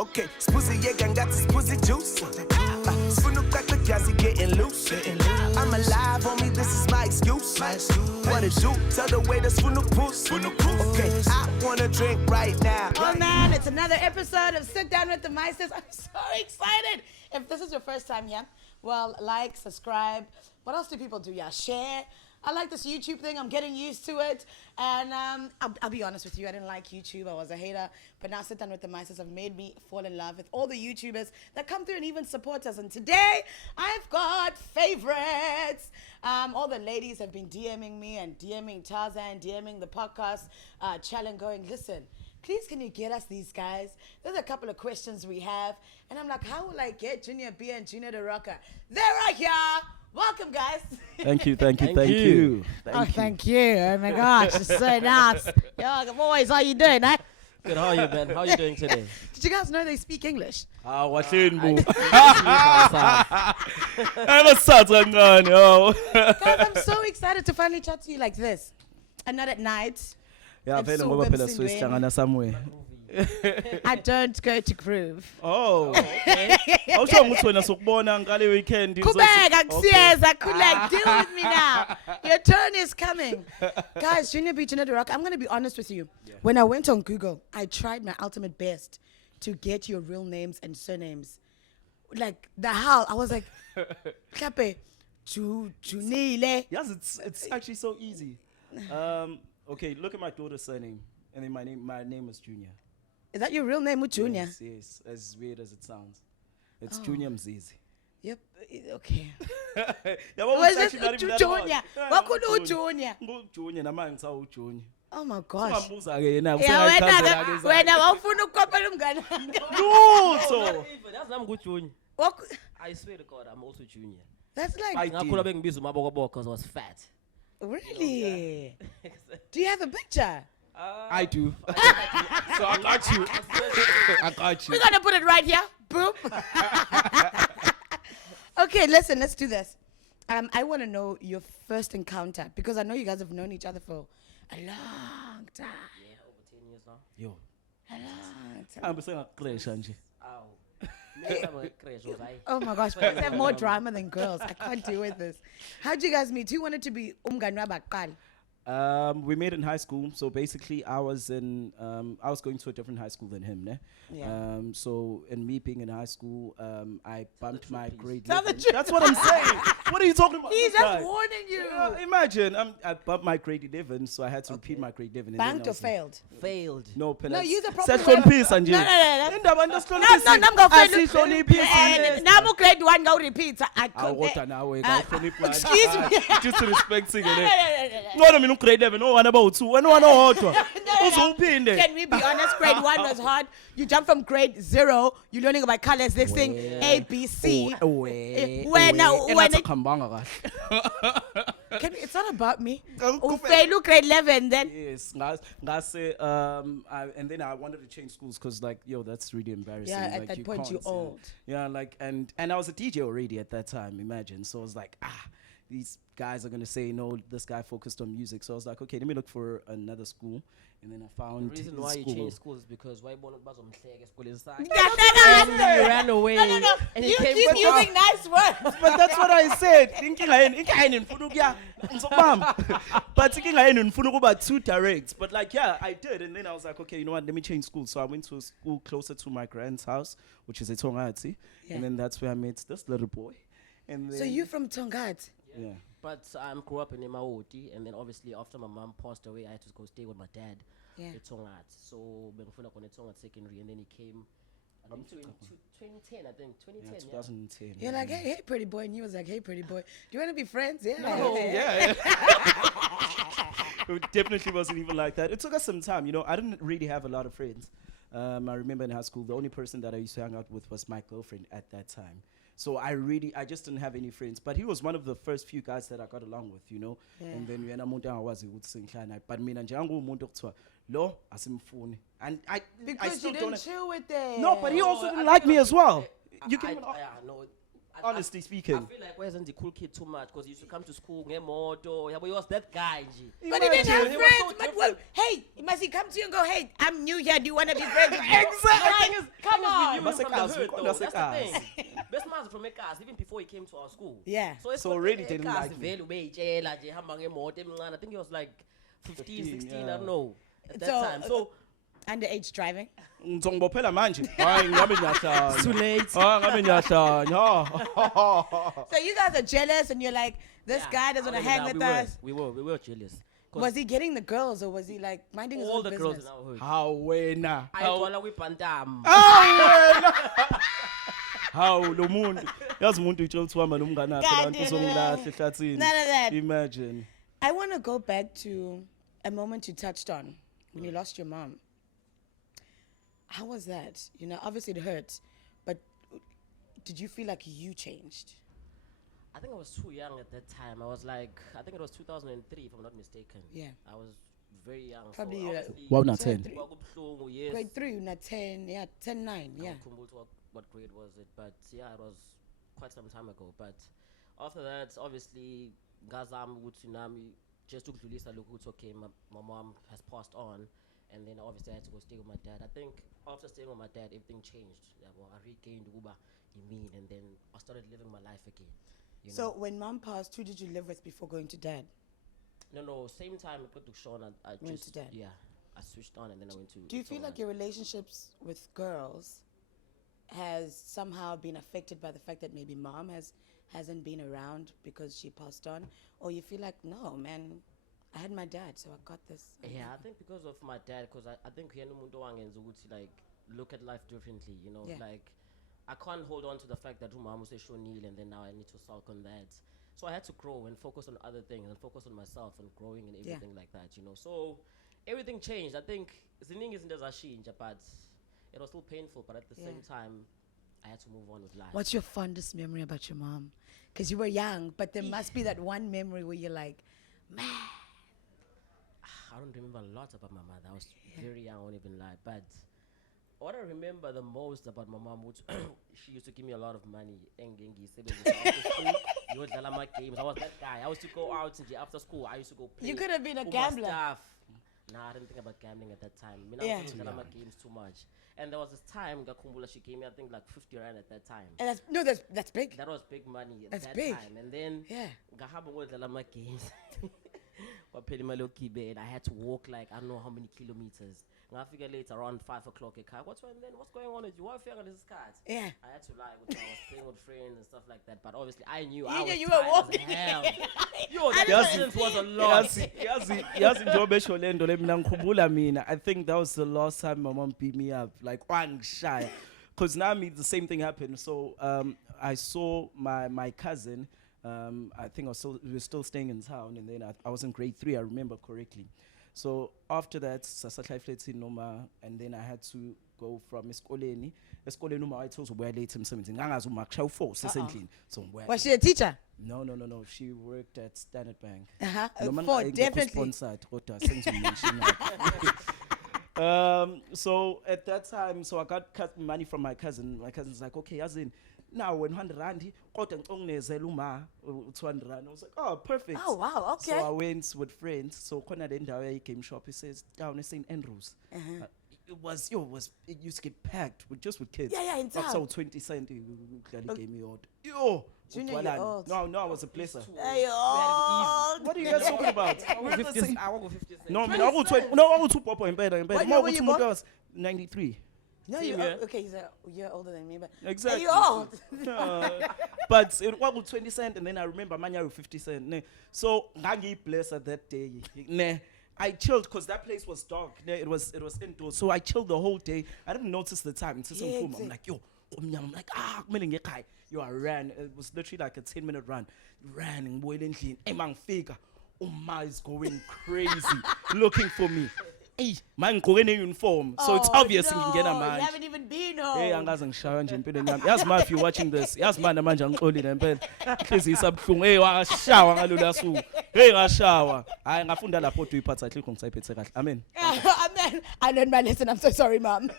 Okay, spussy yeah, got this pussy juice. Spoon got the gassy getting loose. I'm alive, homie, this is my excuse. What it do? Tell the way to spoon the puss. Okay, I wanna drink right now. Oh man, it's another episode of Sit Down with the Meisters. I'm so excited. If this is your first time here, well, like, subscribe. What else do people do? Yeah, share. I like this YouTube thing. I'm getting used to it. And I'll be honest with you. I didn't like YouTube. I was a hater. But now Sit Down with the Meisters have made me fall in love with all the YouTubers that come through and even support us. And today, I've got favorites. All the ladies have been DMing me and DMing Tarzan, DMing the podcast challenge going, listen, please can you get us these guys? There's a couple of questions we have. And I'm like, how will I get Junior B and Junior the Rocker? They're right here. Welcome, guys. Thank you. Thank you. Thank you. Oh, my gosh. It's so nice. Yo, boys, how you doing, eh? Good, how are you, Ben? How are you doing today? Did you guys know they speak English? What's in, boo? Guys, I'm so excited to finally chat to you like this. And not at night. Yeah, It's vele so ngoba phela whimsy, sihlangana somewhere. I don't go to Groove. Oh, okay. Awusho ukuthi wena sokubona ngale weekend. Kubeka kusiyeza kulek, deal with me now. Your turn is coming. Guys, Junior B, Junior the Rock, I'm going to be honest with you. Yeah. When I went on Google, I tried my ultimate best to get your real names and surnames. Like the how, I was like, Kape, Junile. Yes, it's actually so easy. Okay, look at my daughter's surname, and then my name is Junior. Is that your real name with Junior? Yes, as weird as it sounds. It's Junior Mzizi. Yep, okay. Yeah, Was it Junior? What could do Junior? Junior, namanje ngisawu Junior. Oh my gosh. Mabuza ke yena Wena wawufuna ukukopela umngane. Lutho. That's not good, Junior. I swear to God, I'm also Junior. That's like... Ngakhula bengibiza umaboko because I was fat. Really? Do you have a picture? I do. So I got you. I got you. We're going to put it right here. Boom. Okay, listen, let's do this. I want to know your first encounter because I know you guys have known each other for a long time. Yeah, over 10 years now. Yo. A long time. I'm saying crash nje. Oh my gosh, boys have more drama than girls. I can't deal with this. How'd you guys meet? Who wanted to be umngani wabaqala? We met in high school. So basically, I was going to a different high school than him, ne? Yeah. So in me being in high school, I bumped my grade. Tell the 11. truth. That's what I'm saying. What are you talking about? He's this just guy? warning you. Yeah, imagine, I bumped my grade 11, so I had to repeat my grade 11. Banked or failed? Failed. No, No, use a proper Set word. from peace, Anje. No. I'm going to fail. Now grade 1 go repeat. Excuse me. Just respecting it. No, mina grade 11, no one about 2, no one odwa. Uzophinde. Can we be honest? Grade 1 was hard. You jump from grade 0, you're learning about colors, next thing, A, B, C. It's not about me. Fail grade 11 then. Yes, and then I wanted to change schools because, like, yo, that's really embarrassing. Yeah, like, at that point you're old. Yeah, like, and I was a DJ already at that time. Imagine, so I was like, these guys are gonna say no. This guy focused on music, so I was like, okay, let me look for another school. And then I found The reason why you changed schools is because why born at school inside. You ran away. No. And You came keep back. using nice words. But that's what I said. But too direct. But like, yeah, I did. And then I was like, okay, you know what? Let me change school. So I went to a school closer to my grand's house, which is a Tongati. Yeah. And then that's where I met this little boy. And then, So you from Tongat? Yeah. But I grew up in Emawoti, and then obviously after my mom passed away, I had to go stay with my dad. Yeah. At Tongat. So Bengfuna on Tongat secondary, and then he came. I think 2010, I think 2010. Yeah, 2010. You're like, hey, pretty boy. And he was like, hey, pretty boy. Do you want to be friends? Yeah. No. Yeah. It definitely wasn't even like that. It took us some time. You know, I didn't really have a lot of friends. I remember in high school, the only person that I used to hang out with was my girlfriend at that time. So I just didn't have any friends. But he was one of the first few guys that I got along with, you know. Yeah. And then when I was but mina njengo umuntu okuthiwa lo asimfuni. And I Because still you don't didn't chill with them. No, but he also didn't like me as well. You can no. Honestly I speaking. feel like wasn't the cool kid too much because he used to come to school, get moto. Yeah, but he was that guy, G. But he didn't have He was so friends. But well, hey, must he come to you and go, hey, I'm new here. Do you want to be friends with me? Exactly. Come on, Must from the have hood, cars, though. must That's have the cars. thing. Best man from Ekas, even before he came to our school. Yeah. So already didn't like me. I think he was like 15, 16, yeah. I don't know, at that So, time. So, Underage driving. Ngizokubophela manje. Hayi ngabe ngiyahlanya. Too late. Ngabe ngiyahlanya. So you guys are jealous and you're like, this yeah, guy doesn't want to I hang mean, with we us. We were jealous. 'Cause Was he getting the girls or was he like minding his all own the business? girls in our hood. How wena? I told her we pantam. How lo muntu? Yazi umuntu utshela ukuthi uhamba nomngane wakhe God abantu damn it. uzongilahla ehlathini. None of that. Imagine. I want to go back to a moment you touched on when you lost your mom. How was that? You know, obviously it hurt, but did you feel like you changed? I think I was too young at that time. I was like, I think it was 2003, if I'm not mistaken. Yeah. I was very young. Probably, so obviously, Wow, not 10. kwakubuhlungu, yes. Grade 3, not 10, yeah, 10, 9, yeah. Ngikhumbula what grade was it, but yeah, it was quite some time ago. But after that, obviously, ngazama ukuthi nami just ukudlulisa lokhu ukuthi okay, my mom has passed on, and then obviously I had to go stay with my dad. I think after staying with my dad, everything changed. Yeah, well, I regained ukuba yimina, and then I started living my life again. You So know? when mom passed, who did you live with before going to dad? No, same time I got to Sean, I Went just to dad. yeah, I switched on and then I went to. Do you feel like your relationships with girls has somehow been affected by the fact that maybe mom hasn't been around because she passed on? Or you feel like, no, man, I had my dad, so I got this. Yeah, I think because of my dad, because I think yena umuntu wangenza ukuthi like look at life differently, you know, Yeah. like I can't hold on to the fact that mom was shonile and then now I need to sulk on that. So I had to grow and focus on other things and focus on myself and growing and Yeah. everything like that, you know. So everything changed. I think ziningi izinto zashintsha, but it was still painful, but at the same time I had to move on with life. What's your fondest memory about your mom? Because you were young, but there must be that one memory where you're like, man. I don't remember a lot about my mother. I was very young, I won't even lie. But what I remember the most about my mom, which she used to give me a lot of money. After school, you would play my games. I was that guy. I used to go out and after school. I used to go play. You could have been a Uber gambler. Stuff. Nah, I didn't think about gambling at that time. I Yeah. was my games too much. And there was this time, Gakumbula, she gave me, I think, like 50 rand at that time. And that's big. That was big money at That's that big. time. And then Yeah. ngahamba ngodlala my games. Waphela imali yokugibe, and I had to walk like I don't know how many kilometers. Ngafika late around 5 o'clock ekhaya. What's going on with you? Why fika ngalesi sikhathi? Yeah. I had to lie with I was playing with friends and stuff like that. But obviously I knew You I knew was you were tired as walking. hell. Yo, that Yazi- distance was a lot. Yazi njengoba esho le nto le mina ngikhumbula mina. I think that was the last time my mom beat me up. Like wangishaya. Because now the same thing happened. So I saw my cousin. I think we were still staying in town, and then I was in grade 3. I remember correctly. So after that, noma, and then I had to go from esikoleni. Esikoleni uma wayethoza ubuya late emsebenzini. Ngangazi uma kushaya u4 sesendlini. So ngibuya. Was she a teacher? No. She worked at Standard Bank. Uh-huh. Noma For ngingekho definitely. sponsored, kodwa sengizomention. So at that time, so I got money from my cousin. My cousin's like, okay, as in, now when 100 rand, kodwa ngicongezela uma 200 rand. I was like, oh, perfect. Oh, wow, okay. So I went with friends. So khona le ndawo game shop. It says down in St. Andrews. It used to get packed with kids. Yeah, in town. So 20 cent gave me odd. Yo, Junior, you're old. No, I was a placer. Hey, old. What are you guys talking about? We're the same- I want 50 cents. No, I mean, I go 20. No, I go 2 popo in bed. What year were you born? 93. No, Same you year. okay? He's a year older than me, but Exactly. Hey, you old. But it was 20 cent, and then I remember manya with 50 cent. Ne. So ngangi place at that day. Ne. I chilled because that place was dark. Ne. It was indoors. So I chilled the whole day. I didn't notice the time until Yeah, I'm exactly. like, yo, I'm like, kumele ngekhaya. Yo, I ran. It was literally like a 10-minute run. Ran and boiling clean. Emang figure. Ma is going crazy looking for me. Hey, man, going in uniform. So it's obvious no, ngingena you manje. haven't even been home. Hey, angaze ngishaya nje impilo yami. Yazi ma if you watching this, yazi manje manje angixolile impela. Inhliziyo isabhlungu. Hey, washawa ngalolu suku. Hey, ngashawa. Hayi ngafunda lapho uthi uyiphatha kahle ngizayiphethe kahle. Amen. Amen. I learned my lesson. I'm so sorry, Mom.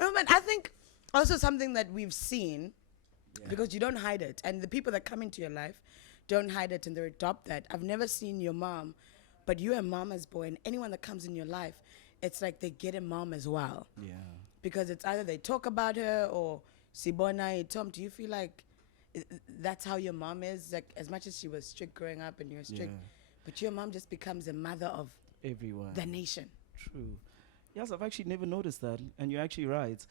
No, man, I think also something that we've seen because you don't hide it. And the people that come into your life don't hide it and they adopt that. I've never seen your mom, but you're a mama's boy, and anyone that comes in your life, it's like they get a mom as well. Yeah. Because it's either they talk about her or Sibona, Tom, do you feel like that's how your mom is? Like, as much as she was strict growing up and you were strict, but your mom just becomes a mother of Everyone. the nation. True. Yes, I've actually never noticed that, and you're actually right.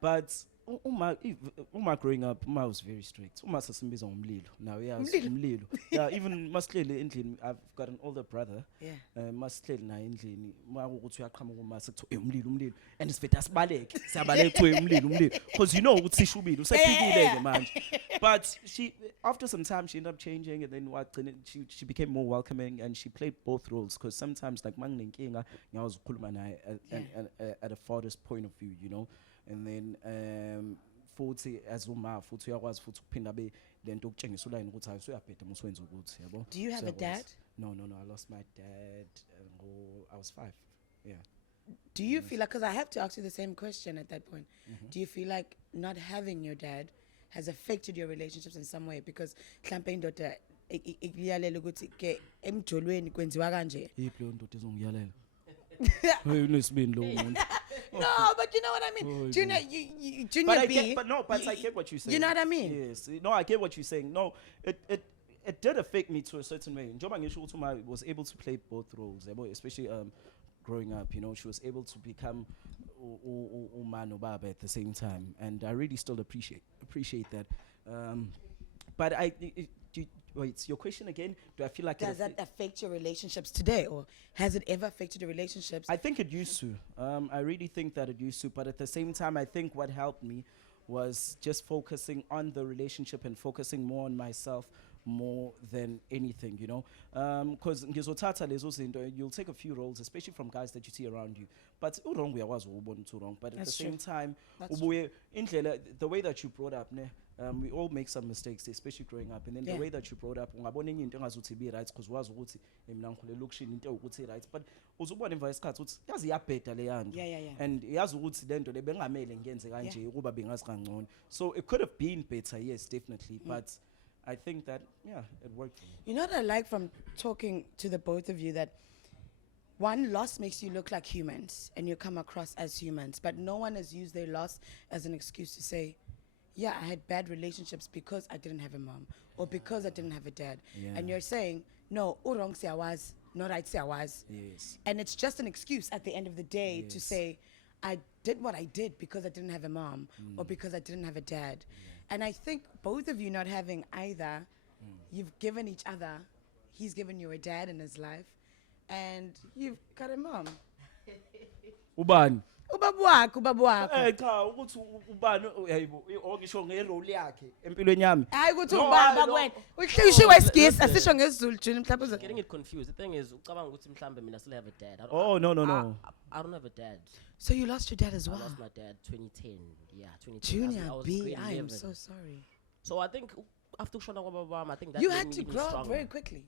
But Uma growing up, Uma was very strict. Uma sasimbiza umlilo. Now, yeah, umlilo. Yeah, even masihleli endlini, I've got an older brother. Yeah. Masihleli naye endlini. Uma ukuthi uyaqhamuka uma sekuthiwa umlilo. And sivete asibaleke. Siyabaleka kuthiwe umlilo. Because you know ukuthi sishubile. Usefikile manje. But she, after some time, she ended up changing, and then she became more welcoming, and she played both roles. Because sometimes, like, manginenkinga, ngiyakwazi ukukhuluma naye at a farthest point of view, you know. And then futhi as uma futhi uyakwazi futhi ukuphinda be lento ukutshengisa ulayini ukuthi hayi usuyabheda muswenza ukuthi yabo. Do you have a dad? No, I lost my dad I was 5. Yeah. Do you feel like, because I have to ask you the same question at that point, do you feel like not having your dad has affected your relationships in some way? Because mhlambe indoda ikuyalela ukuthi ke emjolweni kwenziwa kanje. Yiphi lo ndoda ezongiyalela? Unesibini lo muntu. No, but you know what I mean. Junior, Junior But B. I get what you're saying. You know what I mean? Yes. No, I get what you're saying. No, it did affect me to a certain way. Njoba ngisho ukuthi uma was able to play both roles, especially growing up. You know, she was able to become man or baba at the same time, and I really still appreciate that. But wait, your question again? Do I feel like does that affect your relationships today, or has it ever affected your relationships? I think it used to. I really think that it used to. But at the same time, I think what helped me was just focusing on the relationship and focusing more on myself more than anything, you know. Because you'll take a few roles, especially from guys that you see around you. But wrong we was too wrong. But at the same time, the way that you brought up, we all make some mistakes, especially growing up. And then the way that you brought up, right, because was right. But uzubona emva isikhathi uthi yazi iyabheda le yanto. And yazi ukuthi lento le bengamele ngenze kanje ukuba bengazi kangcono. So it could have been better, yes, definitely. But I think that, it worked for me. You know what I like from talking to the both of you, that one, loss makes you look like humans and you come across as humans, but no one has used their loss as an excuse to say, yeah, I had bad relationships because I didn't have a mom or because I didn't have a dad. And you're saying, no, urong si awas, no right si awas. Yes. And it's just an excuse at the end of the day to say, I did what I did because I didn't have a mom or because I didn't have a dad. And I think both of you not having either, you've given each other, he's given you a dad in his life, and you've got a mom. Ubani? Ubaba wakho. Cha ukuthi ubani hayibo ngisho ngerole yakhe empilweni yami. Hayi ukuthi ubaba kwena. Uhlishiwe isigisi asisho ngesizulu Juni mhlawumbe. Getting it confused. The thing is, ucabanga ukuthi mhlambe mina still have a dad. Oh no. I don't have a dad. So you lost your dad as well? I lost my dad 2010. Yeah, 2010. Junior I was B, grade I am 11. so sorry. So I think after Kushona Kwababa, I think that You made had me to even grow up stronger. very quickly.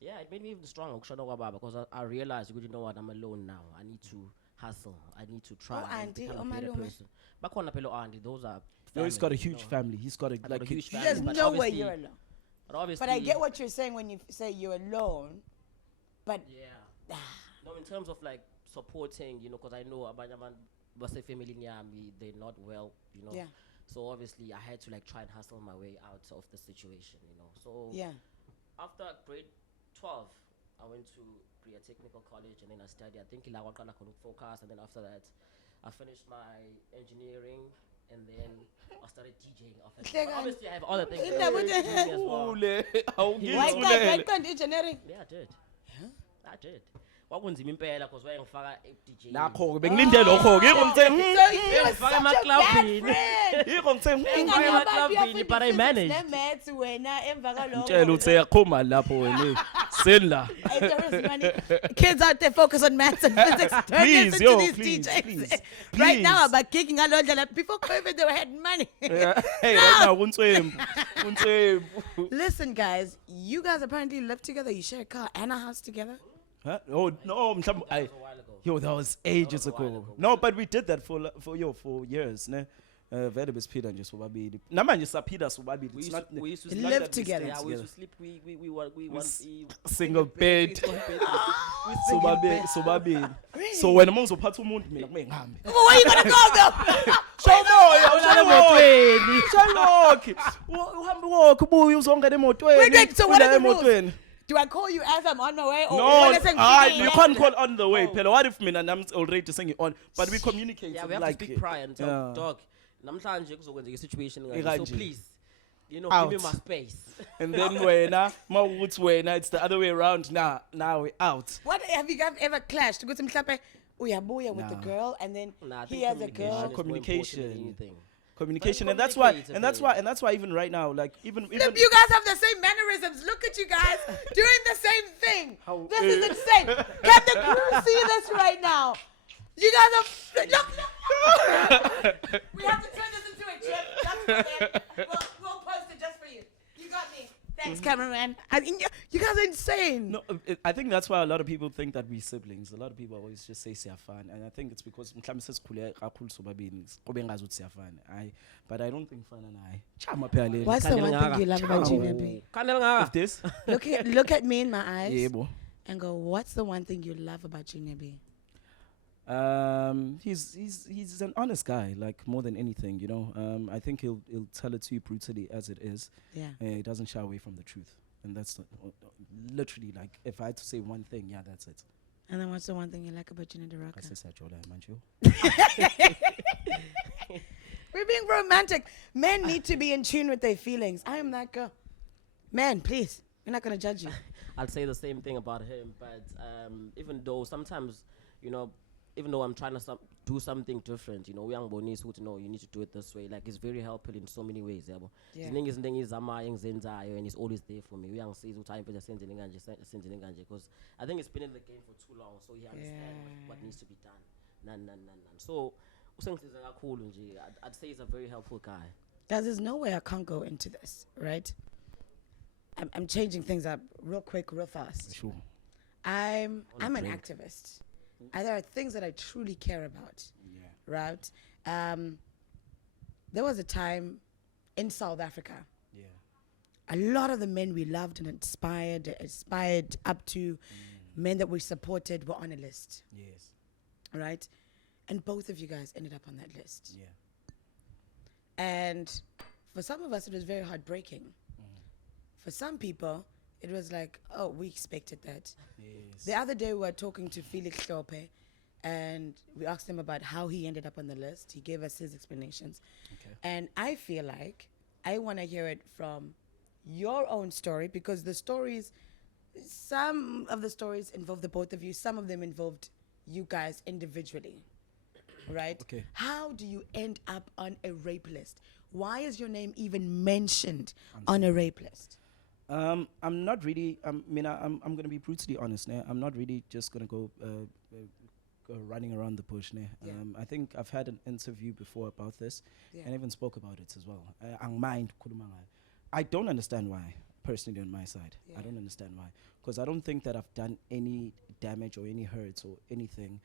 Yeah, it made me even stronger Kushona Kwababa, because I realized, you know what, I'm alone now. I need to hustle. I need to try and auntie, become a better malume. person. Bakhona phela auntie, those are No, he's got a family, you huge know. family. He's got a I've got a huge family. There's but no way obviously- you're alone. But obviously, But I get what you're saying when you say you're alone. But yeah. No, in terms of like supporting, you know, because I know Abanyaman was a family near me, they're not well, you know. Yeah. So obviously, I had to like try and hustle my way out of the situation, you know. So yeah. after grade 12, I went to Technical College, and then I studied. I think I couldn't focus, and then after that, I finished my engineering, and then I started DJing. But obviously, I have other things to do as well. Why can't engineering? Yeah, I did. I did. Kwakunzima impela because wayengifaka DJing. Nakho bengilinde lokho ngikho ngithe Ngifaka emaklabhini. ngikho ngithe emaklabhini, but I managed. Nemethi wena emva kalokho. ngitshela uthe yaqhuma lapho wena sendla. Hey, there is money. Kids out there focus on maths and physics. Don't Please, listen yo, to these please, DJs. please, Right now, please. I'm gigging a lot. Before COVID, they had money. Hey, right now untswembu. Listen, guys, you guys apparently live together. You share a car and a house together. Huh? Oh no, mhlawumbe That was a while ago. yo, that was ages That was a while ago. ago. No, but we did that for years, ne? Vele besiphila nje sobabili. Namanje sisaphila sobabili. We It's used not to- we used to it's sleep not that we together. stay Yeah, we used to sleep. We want single bed. Sobabili. Sobabili. So when umuntu uzophatha umuntu mina kumele ngihambe. Well, where you gonna go though? Shayimoki. Uhambe walk ubuye uzongena emotweni. Wait, so what are the emotweni. rules? Do I call you as I'm on my way? Or No, when I say you can't call on the way. Phela what if mina I'm already saying on, but we communicate. Yeah, we have like, to speak prior and tell yeah. dog. Namhlanje kuzokwenzeka situation so Ekanje. please, you know, Out. give me my space. And then wena, it's the other way around. Now we're out. What have you guys ever clashed? Because mhlawumbe uyabuya with the Nah. girl and then Nah, I he think has a communication girl. is more important than Communication. anything. Communication, But and that's why, communicate, and that's why even right now, like even Flip, you guys have the same mannerisms. Look at you guys doing the same thing. How- This is insane. Can the crew see this right now? You guys are look. We have to turn this into a gym just for them. We'll post it just for you. You got me. Thanks, cameraman. I mean, you guys are insane. no, I think that's why a lot of people think that we're siblings. A lot of people always just say siyafana, and I think it's because mhlawumbe sesikhule kakhulu sobabili qobe ngazi ukuthi siyafana. But I don't think fana naye. Chama phela leli. What's the one thing you love about Junior B? If this? Look at me in my eyes Yebo. and go, what's the one thing you love about Junior B? He's an honest guy, like more than anything, you know. I think he'll tell it to you brutally as it is. Yeah. He doesn't shy away from the truth, and that's literally like if I had to say one thing, yeah, that's it. And then what's the one thing you like about Junior the Rocker? Kasi sajola mancho. We're being romantic. Men need to be in tune with their feelings. I am that girl. Man, please. We're not going to judge you. I'll say the same thing about him, but even though sometimes, you know, even though I'm trying to do something different, you know, we young bonis who to know you need to do it this way. Like he's very helpful in so many ways. Yeah. And he's always there for me. We young sees time for because I think it's been in the game for too long, so he understands what needs to be done. None. So I'd say he's a very helpful guy. Guys, there's no way I can't go into this, right? I'm changing things up real quick, real fast. Sure. I'm an drink. activist. There are things that I truly care about, Yeah. right? There was a time in South Africa, Yeah. a lot of the men we loved and aspired up to, men that we supported were on a list, Yes. right? And both of you guys ended up on that list. Yeah. And for some of us, it was very heartbreaking. For some people, it was like, oh, we expected that. Yes. The other day, we were talking to Felix Lope, and we asked him about how he ended up on the list. He gave us his explanations. Okay. And I feel like I want to hear it from your own story, because the stories, some of the stories involve the both of you, some of them involved you guys individually, right? Okay. How do you end up on a rape list? Why is your name even mentioned on a rape list? I'm not really. I'm going to be brutally honest. Né? I'm not really just going to go running around the bush. Né? Yeah. I think I've had an interview before about this, Yeah. and even spoke about it as well. I don't understand why, personally, on my side. Yeah. I don't understand why, because I don't think that I've done any damage or any hurt or anything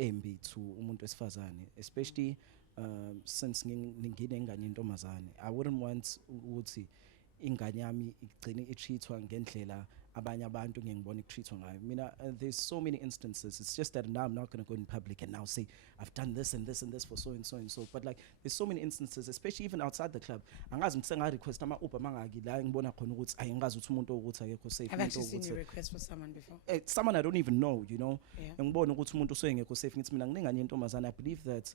embi to umuntu wesifazane, especially since nginengane yentombazane. I wouldn't want ukuthi ingane yami igcine itreatwa ngendlela abanye abantu ngiyibona ikutreatwa ngayo. Mina there's so many instances. It's just that now I'm not going to go in public and now say I've done this and this and this for so and so and so. But like there's so many instances, especially even outside the club. Angazi msenga request ama Uber mangaki la ngibona khona ukuthi ayingazi ukuthi umuntu ukuthi akekho safe. I've actually seen you request for someone before. Someone I don't even know, you know. Yeah. Ngibona ukuthi umuntu usengekho safe ngithi mina nginengane yentombazane. I believe that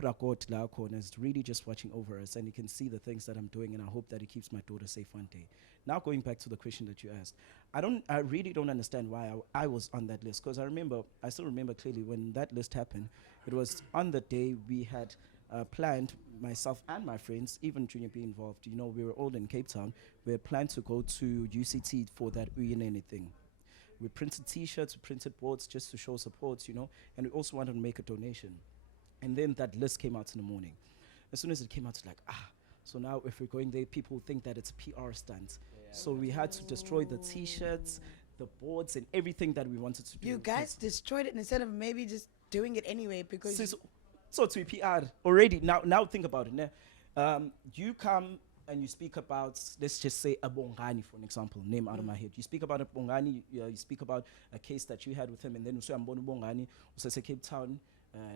Prakot la khona is really just watching over us, and he can see the things that I'm doing, and I hope that he keeps my daughter safe one day. Now going back to the question that you asked, I really don't understand why I was on that list, because I still remember clearly when that list happened. It was on the day we had planned, myself and my friends, even Junior B involved, you know, we were all in Cape Town. We had planned to go to UCT for that Uyinene thing. We printed t-shirts, we printed boards just to show support, you know, and we also wanted to make a donation. And then that list came out in the morning. As soon as it came out, it's like, so now if we're going there, people think that it's PR stunt. Yeah. So we had to destroy the t-shirts, the boards, and everything that we wanted to do. You guys destroyed it instead of maybe just doing it anyway, because So to PR already now think about it. You come and you speak about, let's just say a Bongani, for an example, name out of my head. You speak about a Bongani, you speak about a case that you had with him, and then you say Bongani, say Cape Town.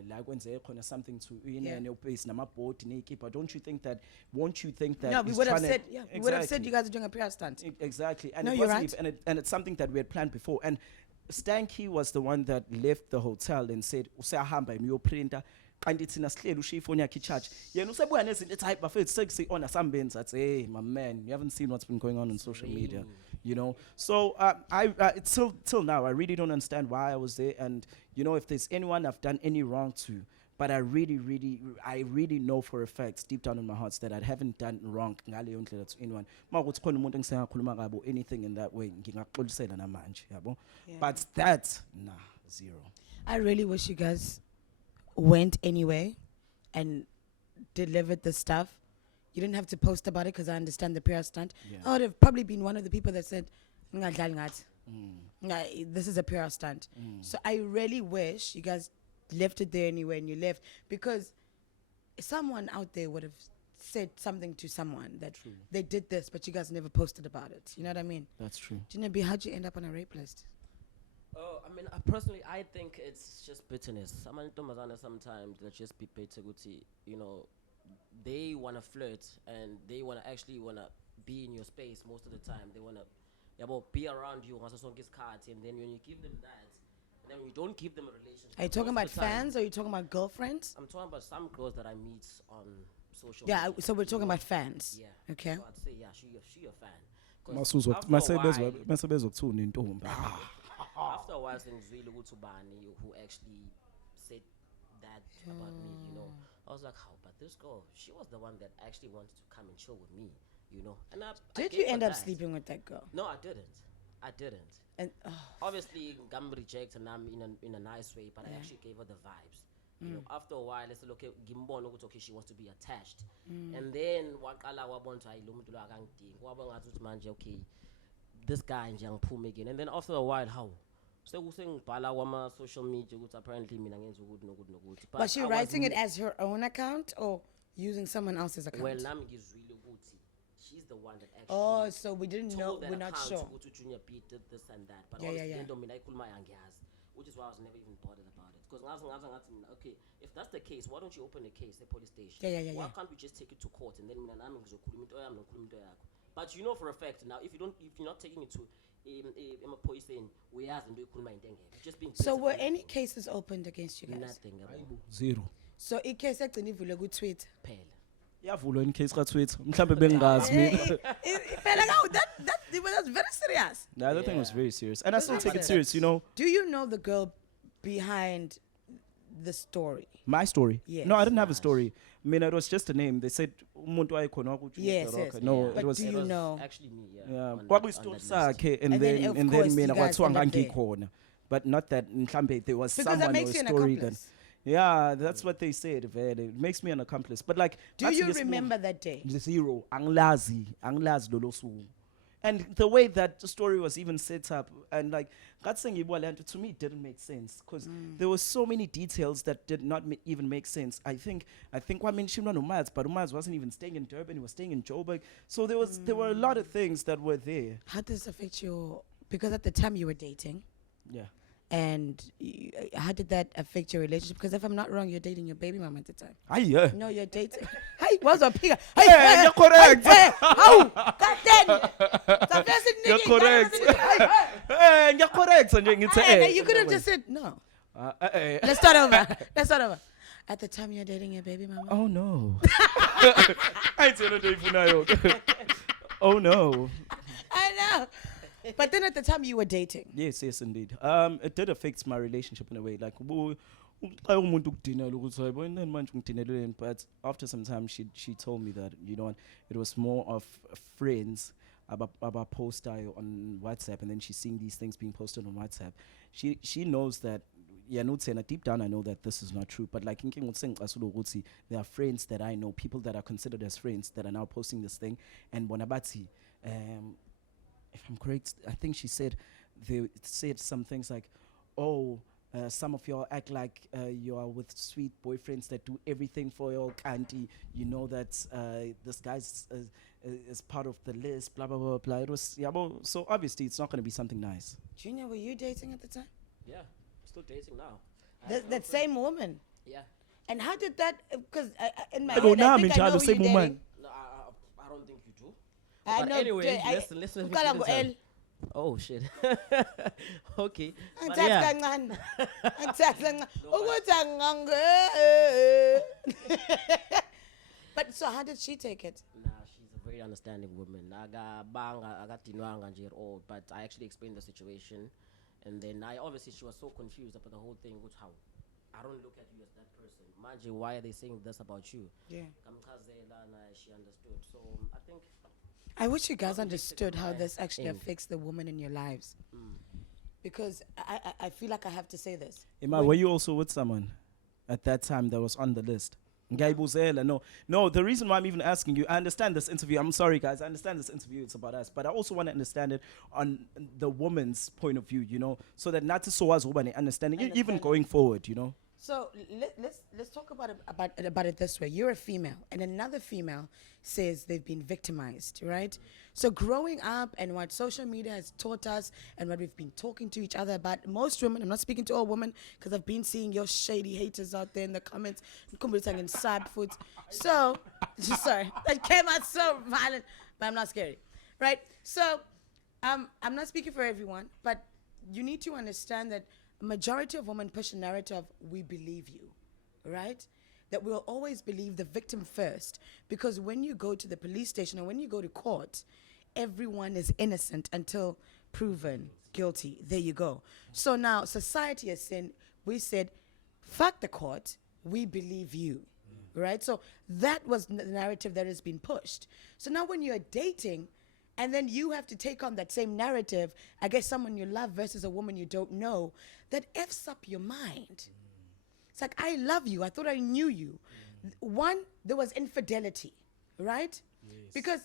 Like when they something to your place, boat, but don't you think that? Won't you think that? No, we would have said, exactly. we would have said you guys are doing a PR stunt. Exactly, and No, it you're wasn't right. even, and it's something that we had planned before. And Stanky was the one that left the hotel and said, "Usahamba imiyo printer." And it's in a scale, she phone your charge. Yeah, no, say, it's type of it's sexy on a some bins. I'd say, hey, my man, you haven't seen what's been going on social media, you know. So it's till now, I really don't understand why I was there. And you know, if there's anyone I've done any wrong to, but I really know for a fact, deep down in my heart, that I haven't done wrong to anyone. Anything in that way, but that zero. I really wish you guys went anyway and delivered the stuff. You didn't have to post about it because I understand the PR stunt. Yeah. I would have probably been one of the people that said, this is a PR stunt. So I really wish you guys left it there anyway and you left, because someone out there would have said something to someone that they did this, but you guys never posted about it. You know what I mean? That's true. Jinabi, how'd you end up on a rape list? Oh, I mean, personally, I think it's just bitterness. Sometimes they just be bitter. You know, they want to flirt and they want to actually be in your space most of the time. They want to be around you, and then when you give them that, and then you don't give them a relationship. Are you talking most about of the time- fans or are you talking about girlfriends? I'm talking about some girls that I meet on social Yeah, media. so we're talking about fans. Yeah. Okay. So I'd say, yeah, she a fan. 'Cause after a while, things really good to Bani, who actually said that about me, you know. I was like, how? But this girl, she was the one that actually wanted to come and chill with me, you know. And I Did gave you her end up that. sleeping with that girl? No, I didn't. And Obviously, I'm rejected and I'm in a nice way, but I actually gave her the vibes. You know, after a while, let's look at Gimbo, okay, she wants to be attached. And then, okay, this guy and pull me again. And then after a while, how? So we saying bala wama social media, which apparently mean against good no good. was she writing it as her own account or using someone else's account? Well, Nami is really good. She's the one that actually. Oh, so we didn't know. told that We're not account sure. to go to Junior Pete did this and that. But Yeah, yeah, obviously, yeah. which is why I was never even bothered about it. Because okay, if that's the case, why don't you open a case, the police station? Yeah. Why can't we just take it to court and then but you know for a fact now, if you're not taking it to a police station, we have to do just being. So bitter were for any people. cases opened against you guys? Nothing about Zero. So in case I good tweet. Pele. Yavulwa in case ka-tweet. Mhlambe bengazi mina. That's very serious. No, that thing was Yeah. very serious. And I still That's take it serious. serious, you know. Do you know the girl behind the story? My story. Yes. No, I didn't have a story. I mean, it was just a name. They said umuntu wayikhona wakuthi Yes, uDoroka. yes. No, But it was do you know? Actually me, yeah. yeah. on that- Kwakuyistory on that list. sakhe And then, of and course, then mina you guys kwathiwa end up there. ngangikhona. But not that mhlambe there was Because that someone or makes a you an story that. accomplice. Yeah, that's what they said. Vele. It makes me an accomplice. But like, Do that's you just remember that day? Zero. Angilazi lolo suku. And the way that the story was even set up, and like God saying to me, it didn't make sense because there were so many details that did not even make sense. I think what mentioned on Miles, but Miles wasn't even staying in Durban; he was staying in Joburg. So there were a lot of things that were there. How does this affect your? Because at the time you were dating, Yeah. and how did that affect your relationship? Because if I'm not wrong, you're dating your baby mama at the time. Aye, yeah. No, you're dating. Hey, what's up here? Hey, you're correct. Hey, how? God damn. You're correct. Hey, you're correct. And You could have just said no. Hey. Let's start over. At the time you're dating your baby mama. Oh no. I tell you, oh no. I know. But then at the time you were dating. Yes, indeed. It did affect my relationship in a way. Like, but after some time, she told me that, you know, it was more of friends about post on WhatsApp, and then she's seeing these things being posted on WhatsApp. She knows that. Yeah, no, deep down I know that this is not true. But like there are friends that I know, people that are considered as friends that are now posting this thing. And Bonabati, if I'm correct, I think she said they said some things like, "Oh, some of y'all act like you are with sweet boyfriends that do everything for your auntie. You know that this guy's is part of the list, blah, blah, blah, blah. It was, yeah, well, so obviously it's not going to be something nice. Junior, were you dating at the time? Yeah, still dating now. I have That same woman. Yeah. And how did that? Because in my I go head, now, I I'm think in I know charge of who you're same woman. dating. No, I don't think you do. I But know. anyway, I- listen. let me Ukala get ngo into L. Oh shit. Okay. But Angithathi yeah. kancane. Angithathi kancane. Ukuthi angange. But so how did she take it? Nah, she's a very understanding woman. Akadinwanga nje at all. But I actually explained the situation, and then obviously she was so confused about the whole thing. Which how I don't look at you as that person. Manje, why are they saying this about you? Yeah. She understood. So I think I wish you guys Probably understood how stick this actually in. affects the woman in your lives. Because I feel like I have to say this. Emma, were you also with someone at that time that was on the list? No, the reason why I'm even asking you, I understand this interview. I'm sorry, guys. I understand this interview. It's about us. But I also want to understand it on the woman's point of view, you know, so that not so as woman understanding, even Understand. going forward, you know. So let's talk about it this way. You're a female, and another female says they've been victimized, right? So growing up and what social media has taught us and what we've been talking to each other about, most women, I'm not speaking to all women because I've been seeing your shady haters out there in the comments, in sad foot. So, sorry, that came out so violent, but I'm not scary, right? So, I'm not speaking for everyone, but you need to understand that majority of women push a narrative, we believe you, right? That we'll always believe the victim first, because when you go to the police station or when you go to court, everyone is innocent until proven guilty. There you go. So now society has said, we said, fuck the court, we believe you, right? So that was the narrative that has been pushed. So now when you're dating, and then you have to take on that same narrative, I guess someone you love versus a woman you don't know, that F's up your mind. It's like, I love you. I thought I knew you. One, there was infidelity, right? Yes. Because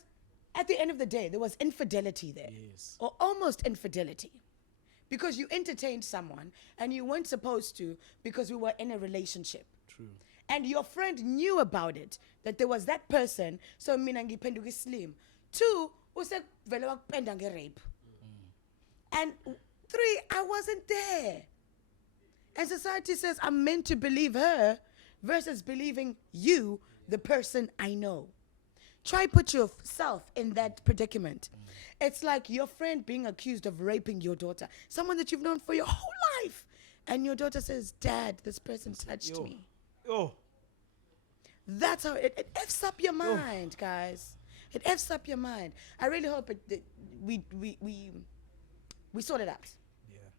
at the end of the day, there was infidelity there. Yes. Or almost infidelity. Because you entertained someone and you weren't supposed to because we were in a relationship. True. And your friend knew about it, that there was that person. So mina ngiphenduka slim. Two, vele wakupenda nge-rape. And three, I wasn't there. And society says I'm meant to believe her versus believing you, the person I know. Try put yourself in that predicament. It's like your friend being accused of raping your daughter, someone that you've known for your whole life. And your daughter says, Dad, this person touched me. Oh. That's how it F's up your mind, guys. It F's up your mind. I really hope we sort it out. Yeah.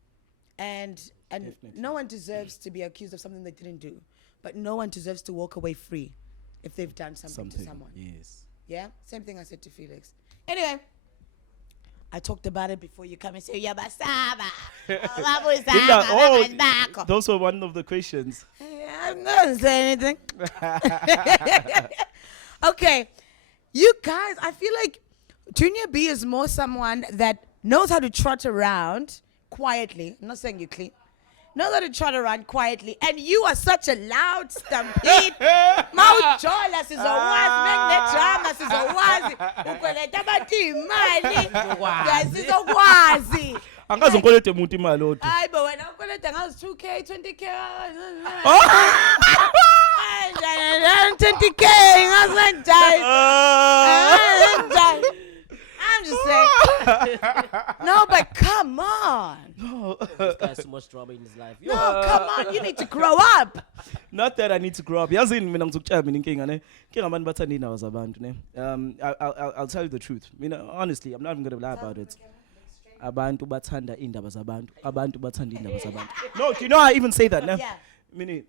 And Definitely. no one deserves to be accused of something they didn't do. But no one deserves to walk away free if they've done something to someone. Yes. Yeah? Same thing I said to Felix. Anyway, I talked about it before you come and say, Yabasaba. Those were one of the questions. I'm not going to say anything. Okay. You guys, I feel like Junior B is more someone that knows how to trot around quietly. I'm not saying you clean. Knows how to trot around quietly. And you are such a loud stampede. Mawujola sizokwazi mekunedrama sizokwazi. Ukweleta abantu imali. Sizokwazi. Angaze ngikolete umuntu imali odwa. Hayi bo wena ukweleta ngazi 2K, 20K. 20K ngazenjani. I'm just saying. No, but come on. this guy has so much drama in his life. No, come on. You need to grow up. Not that I need to grow up. Yazini mina ngizokutshela mina inkinga ne. Inkinga abantu bathanda indaba zabantu ne. I'll tell you the truth. Honestly, I'm not even going to lie about it. Abantu bathanda indaba zabantu. Abantu bathanda indaba zabantu. No, do you know I even say that? Ne? Yeah. Meaning,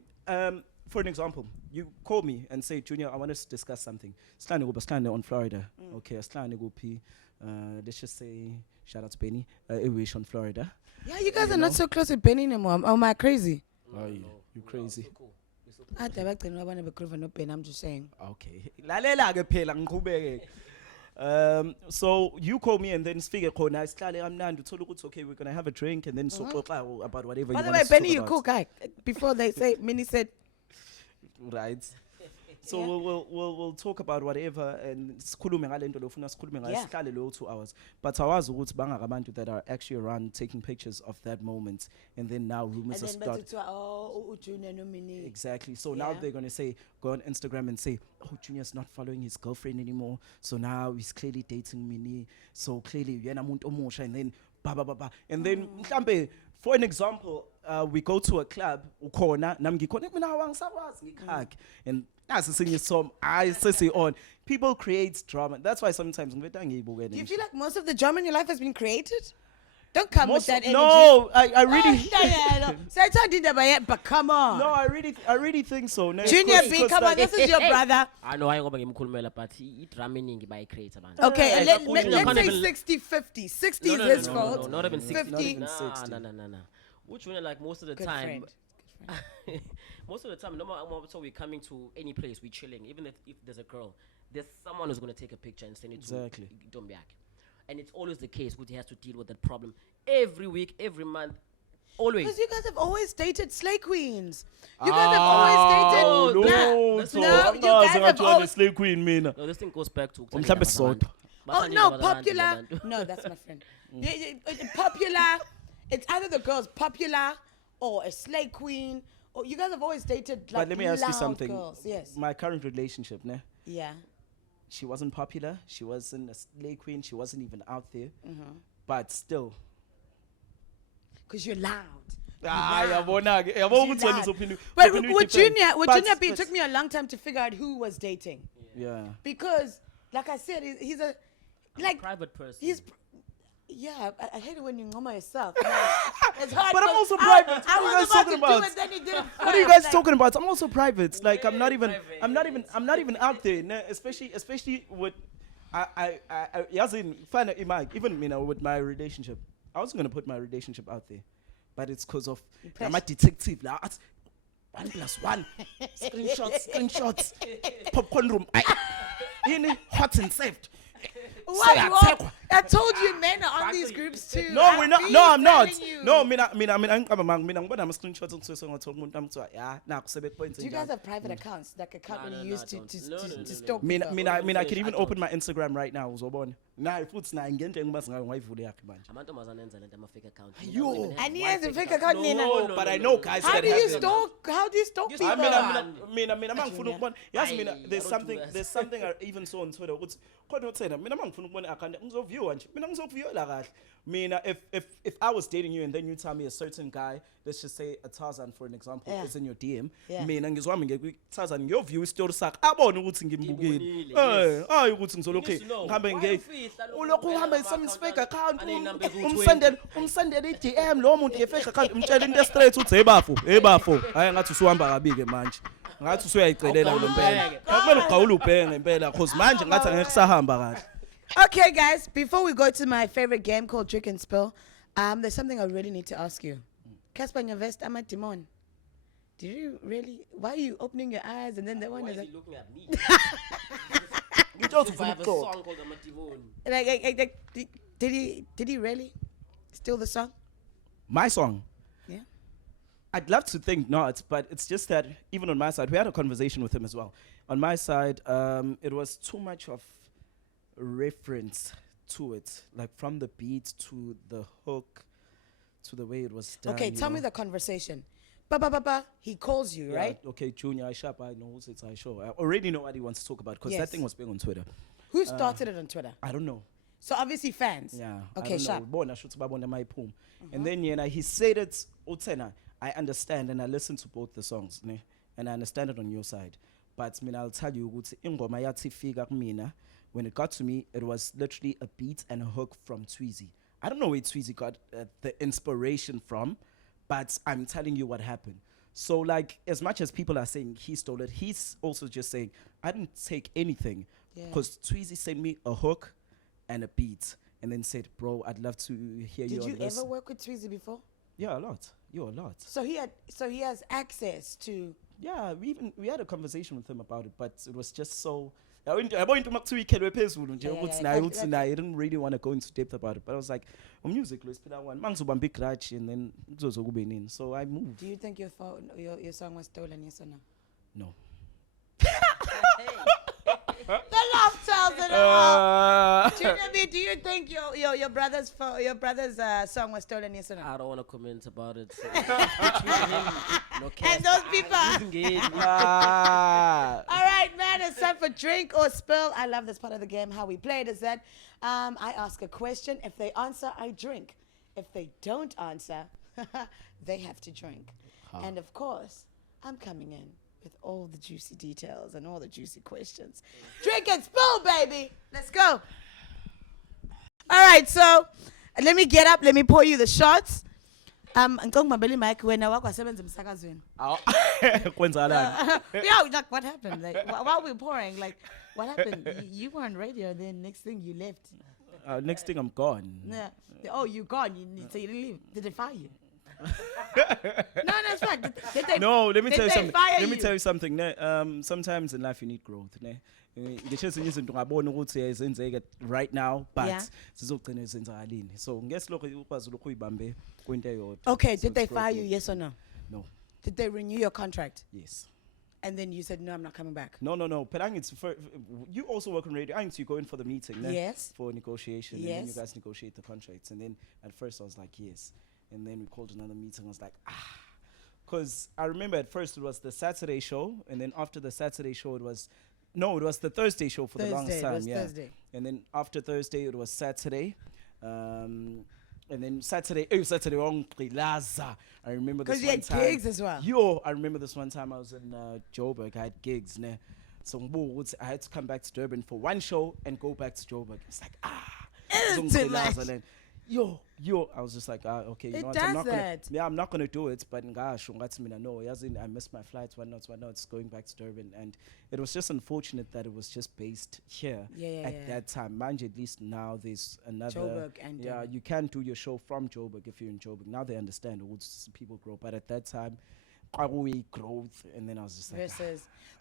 for an example, you call me and say, Junior, I want us to discuss something. Slane on Florida. Okay, Slane go P. Let's just say, shout out to Benny. A wish on Florida. Yeah, you guys are not so close with Benny anymore. Oh, am I crazy? Oh, you crazy. I'm just saying. Okay. Lalela ke phela ngiqhubeke. So you call me and then speak khona isihlale kamnandi uthola ukuthi okay we're going to have a drink and then soxoxa about whatever By you the want way, us to talk Benny, you about. cool guy. Before they say, Minnie said, Right. So Yeah. we'll talk about whatever and sikhulume ngale nto lofuna sikhulume ngayo Yeah. sihlale lo 2 hours. But awazi ukuthi bangakabantu that are actually around taking pictures of that moment and then now rumors and are then start. but oh, Junior no Minnie. Exactly. So now Yeah. they're gonna say, go on Instagram and say, oh, Junior's not following his girlfriend anymore. So now he's clearly dating Minnie. So clearly, yena umuntu omusha, and then ba. And then mhlambe, for an example, we go to a club, ukhona, nam ngikhona, mina awangisakwazi ngikhake. And nasi sinye som, I sissy on. People create drama. That's why sometimes ngiveta ngiyibuke Do you nje. feel like most of the drama in your life has been created? Don't come with Most- that energy. no, I really. So I told you that, but come on. No, I really think so. Ne, Junior 'cause- B, 'cause come on, like- this is your brother. I know I ngoba ngimkhulumela but i-drama eningi bayicreate abantu. Okay, Yeah, let's can't say even- 60-50. 60 No, is no, his no, fault. no, not even 60. 50. Not even 60. No. Which one, like most of the Good time, friend. most of the time, no matter so we're coming to any place, we're chilling. Even if there's a girl, there's someone who's gonna take a picture and send it Exactly. to Dombiak. And it's always the case, but he has to deal with that problem every week, every month, always. Because you guys have always dated slay queens. You guys have always dated. Oh, no, Nah, so no, I'm you not guys have saying always- slay queen mina. No, this thing goes back to Mhlambe sisodwa. Oh no, popular. No, that's my friend. Popular. It's either the girl's popular or a slay queen. Or you guys have always dated like But let me ask you loud something. girls. Yes. My current relationship, ne? Yeah. She wasn't popular. She wasn't a slay queen. She wasn't even out there. Mm-hmm. But still. Because you're loud. Yabona-ke. Yabona You ukuthi wena loud. uzophinda- But uzophinda with uyidefend. Junior, But- Junior B, it but- took me a long time to figure out who was dating. Yeah. Because, like I said, he's a, like, private person. he's, yeah, I hate it when you ngoma yourself. Like, it's hard. But I'm 'cause also private. I What are you was guys about talking to do about? it, then he did it What are you first, guys like- talking about? I'm also private. Like I'm not even Private. I'm not even out there. Ne? Especially with I yazin fine even you know with my relationship. I wasn't gonna put my relationship out there. But it's because of I'm a detective. Like, 1+1. Screenshots. Popcorn room. Hot and saved. What? I told you men are on these groups too. No, we're not. I've No, been I'm not. telling you. No, mina ngibona ama screenshots ngisuke ngithola umuntu amthiwa yeah, naku sebe points. Do you guys have private accounts like account No, when no, you no, use I to don't. No, no, no, stalk Mina people? I Finish, can even I open don't. my Instagram right now uzobona. Naye futhi naye ngento engibazi ngayo ngayivule yakhe manje. amantombazane enza lento ama-fake account. Yo. And he has a fake account, Nina. No, but I know guys How that do you have them. stalk? How do you stalk You people? I stalk- mina mangifuna ukubona yazi mina Aye, there's I don't do something that. I even saw on Twitter ukuthi khona uthena mina mangifuna ukubona account ngizoviewa nje mina ngizokuviewa kahle mina if I was dating you and then you tell me a certain guy let's just say a Tarzan for an example Yeah. is in your DM Yeah. mina ngizwami Tarzan ngiyoview istori sakhe abone ukuthi ngimbukile Ngibukile, yes. hayi ukuthi ngizolokhu You need to know. ngihambe Why nge ufihla lokhu ulokhu uvela uhamba kuma-account some fake account aney'number eziwu-20. umsendele i-DM lo muntu ye-fake account umtshela into straight uthi hey bafo hayi ngathi usuhamba kabi-ke manje ngathi usuyayicelela lo mpela Awugawule akumele ugawule ubheke ngempela cause manje ngathi angeke kusahamba kahle. Okay, guys, before we go to my favorite game called Trick and Spill, there's something I really need to ask you. Casper in your vest, I'm a demon. Did you really? Why are you opening your eyes and then the one Why is is like, he looking at me? Ngitsho If I have a ukuthi song called Amativon. did he really steal the song? my song Yeah. I'd love to think not, but it's just that even on my side, we had a conversation with him as well. On my side, it was too much of reference to it, like from the beat to the hook to the way it was done. Okay, you tell me know. the conversation. Ba. He calls you, Yeah, right? Okay, Junior, I sharp, I know it's I show. I already know what he wants to talk about because Yes. that thing was big on Twitter. Who started it on Twitter? I don't know. So obviously fans. Yeah. Okay, sharp. And then he said it, Utena, I understand and I listened to both the songs, ne? And I understand it on your side. But mina, I'll tell you, ingoma yathi fika kumina, when it got to me, it was literally a beat and a hook from Tweezy. I don't know where Tweezy got the inspiration from, but I'm telling you what happened. So like, as much as people are saying he stole it, he's also just saying, I didn't take anything. Yeah. Because Tweezy sent me a hook and a beat and then said, bro, I'd love to hear you Did on you this. ever work with Tweezy before? Yeah, a lot. A lot. So he has access to. Yeah, we had a conversation with him about it, but it was just so yabo into makuthiwa ikhelwe phezulu nje Yeah, ukuthi yeah, naye but uthi naye I didn't really want to go into depth about it, but I was like, music lo isiphila one mangizobamba igrudge and then kuzozokube nini, so I moved. Do you think your song was stolen, yes or no? No. The laugh tells it all. Junior B, do you think your brother's song was stolen, yes or no? I don't want to comment about it. So between him, no And those people. All right, man, it's time for drink or spill. I love this part of the game. How we play it is that I ask a question. If they answer, I drink. If they don't answer, they have to drink. And of course, I'm coming in with all the juicy details and all the juicy questions. Drink and spill, baby. Let's go. All right, so let me get up. Let me pour you the shots. Ngicongibambela mic wena wakho asebenza emsakazweni. Kwenzakalani? Yeah, like what happened? Like while we were pouring, like what happened? You were on radio, then next thing you left. Next thing I'm gone. Yeah. Oh, you gone? So you didn't leave? Did they fire you? No, it's fine. Did they, No, let me did tell you they something. fire Let me you? tell you something. Sometimes in life you need growth. Ngisho ezinye izinto ngabona ukuthi zenzeke right now, but Yeah. sizogcina izenzakalini. So ngesilokho ukwazi lokho uyibambe kwinto eyodwa. Okay, So did they it's fire growth. you? Yes or no? No. Did they renew your contract? Yes. And then you said, no, I'm not coming back. No. But you also work on radio. You go in for the meeting. Yes. For negotiation. And then you Yes. guys negotiate the contracts. And then at first I was like, yes. And then we called another meeting. I was like, because I remember at first it was the Saturday show. And then after the Saturday show, it was the Thursday show for the longest time. Thursday. And then after Thursday, it was Saturday. And then Saturday on Laza. I remember this Because you one had time. gigs as well. I remember this one time I was in Joburg. I had gigs. So I had to come back to Durban for one show and go back to Joburg. It's like, It's too much. and then, I was just like, okay, you It know what? does that. I'm not gonna do it, but no, I missed my flights, whatnot, going back to Durban, and it was just unfortunate that it was just based here at that time. Mind you, at least now there's another. Joburg and you can do your show from Joburg if you're in Joburg. Now they understand people grow, but at that time, growth, and then I was just like,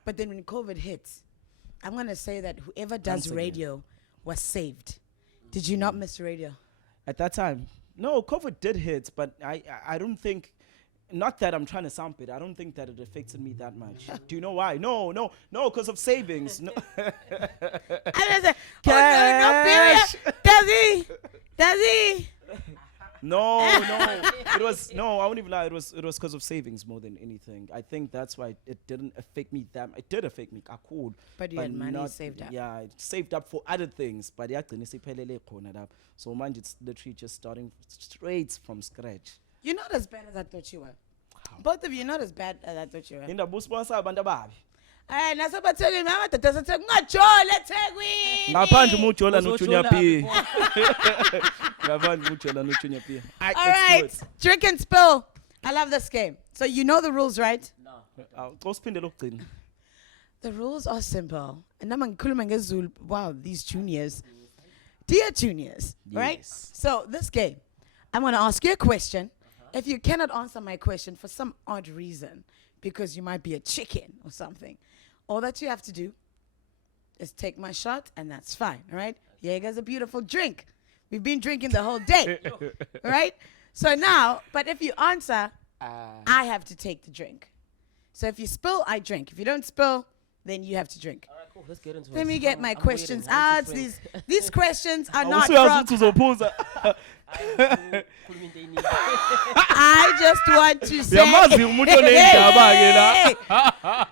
But then when COVID hit, I'm gonna say that whoever does radio was saved. Did you not miss radio? At that time, no, COVID did hit, but I don't think, not that I'm trying to sound it, I don't think that it affected me that much. Do you know why? No, because of savings. No. I was like, cash. Does he? No. It was I won't even lie. It was because of savings more than anything. I think that's why it didn't affect me that. It did affect me. Cool. But you had money saved up. Yeah, it saved up for other things. But yeah, so mind it's literally just starting straight from scratch. You're not as bad as I thought you were. Both of you not as bad as I thought you were. In the bus abantu ababi. Nasabatheli mama dodoza ethi kungajola eThekwini. Ngaphandle umujola no Junior P. Ngaphandle umujola no Junior P. All right, drink and spill. I love this game. So you know the rules, right? No. The rules are simple. And nama ngikhuluma ngesiZulu. Wow, these juniors. Dear juniors, right? So this game, I'm going to ask you a question. If you cannot answer my question for some odd reason, because you might be a chicken or something, all that you have to do is take my shot, and that's fine, all right? Jaeger's a beautiful drink. We've been drinking the whole day, all right? So now, but if you answer, I have to take the drink. So if you spill, I drink. If you don't spill, then you have to drink. All right, cool. Let's get into it. Let me get my I'm questions waiting. I out. need to drink. These questions are not from... I just want to say...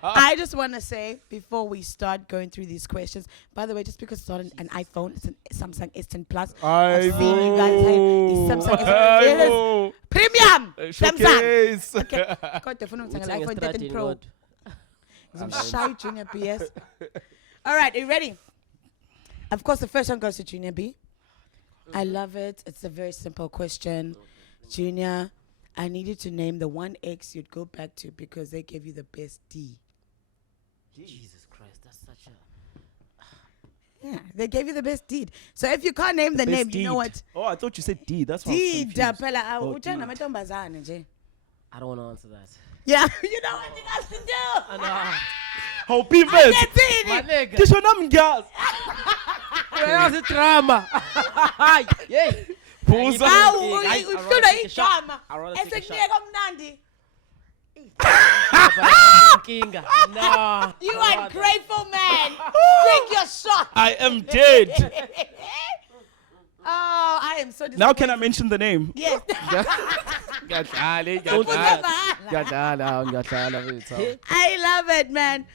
I just want to say, before we start going through these questions, by the way, just because it's on an iPhone, it's an Samsung S10 Plus. I've seen you guys have the Samsung S10 Premium! Samsung! Okay. God, the phone is an iPhone 13 Pro. Some shy Junior PS. All right, are you ready? Of course, the first one goes to Junior B. I love it. It's a very simple question. Junior, I need you to name the one ex you'd go back to because they gave you the best D. Jesus Christ, that's such a... Yeah, they gave you the best deed. So if you can't name the name, you know what? Oh, I thought you said D. That's why Deed. I was confused. I don't I don't want to answer that. Yeah, you know what you got to do. I know. How people? Angenzini. Malega. Kisho nami ngiyazi. Uyazi drama. Yey. Phuza. Awu I uhlula rather take a shot. igama. I rather take a shot. Esekunika omnandi. Kinga. No. You ungrateful man. Drink your shot. I am dead. Oh, I am so disappointed. Now can I mention the name? Yes. I love it, man.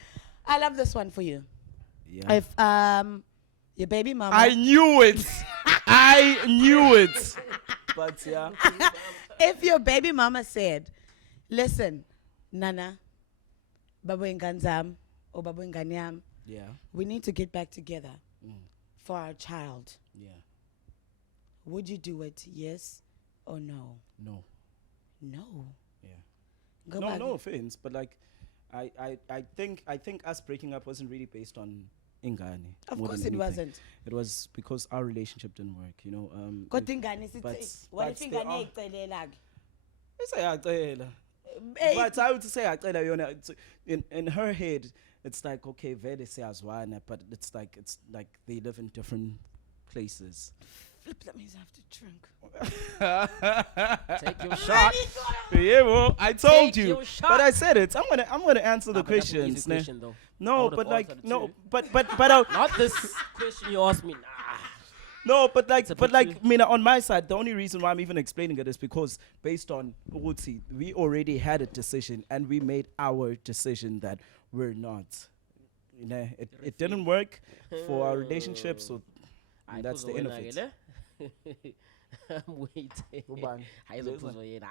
I love this one for you. Yeah. If your baby mama. I knew it. I knew it. But yeah. If your baby mama said, "Listen, Nana, Babu Nganzam or Babu Nganyam, Yeah. we need to get back together for our child." Yeah. Would you do it? Yes or no? No. No. Yeah. Go No, back. no offense, but like, I think us breaking up wasn't really based on Ingani. Of more course than it anything. wasn't. It was because our relationship didn't work. You know. Kodwa ingane sithi, but- what but if there ingane are- icelelake? Isayacela. But I would say acela yona, in her head, it's like okay, vele siyazwana, but it's like they live in different places. Flip, that means I have to drink. Take your shot. Yeah, well, I told Take you, your shot. but I said it. I'm gonna answer the But that's an easy questions. ne? question, though. I No, would've but like answered it no, too. but Not this question you asked me. Nah. no, but like It's a but bit like too- Mina, on my side, the only reason why I'm even explaining it is because based on Uguti, we already had a decision and we made our decision that we're not. You know, it didn't work for our relationship, so Hayi, that's the end of kuzowena-ke it. le. I'm waiting. Ubani? Hayi, izophuzo yena.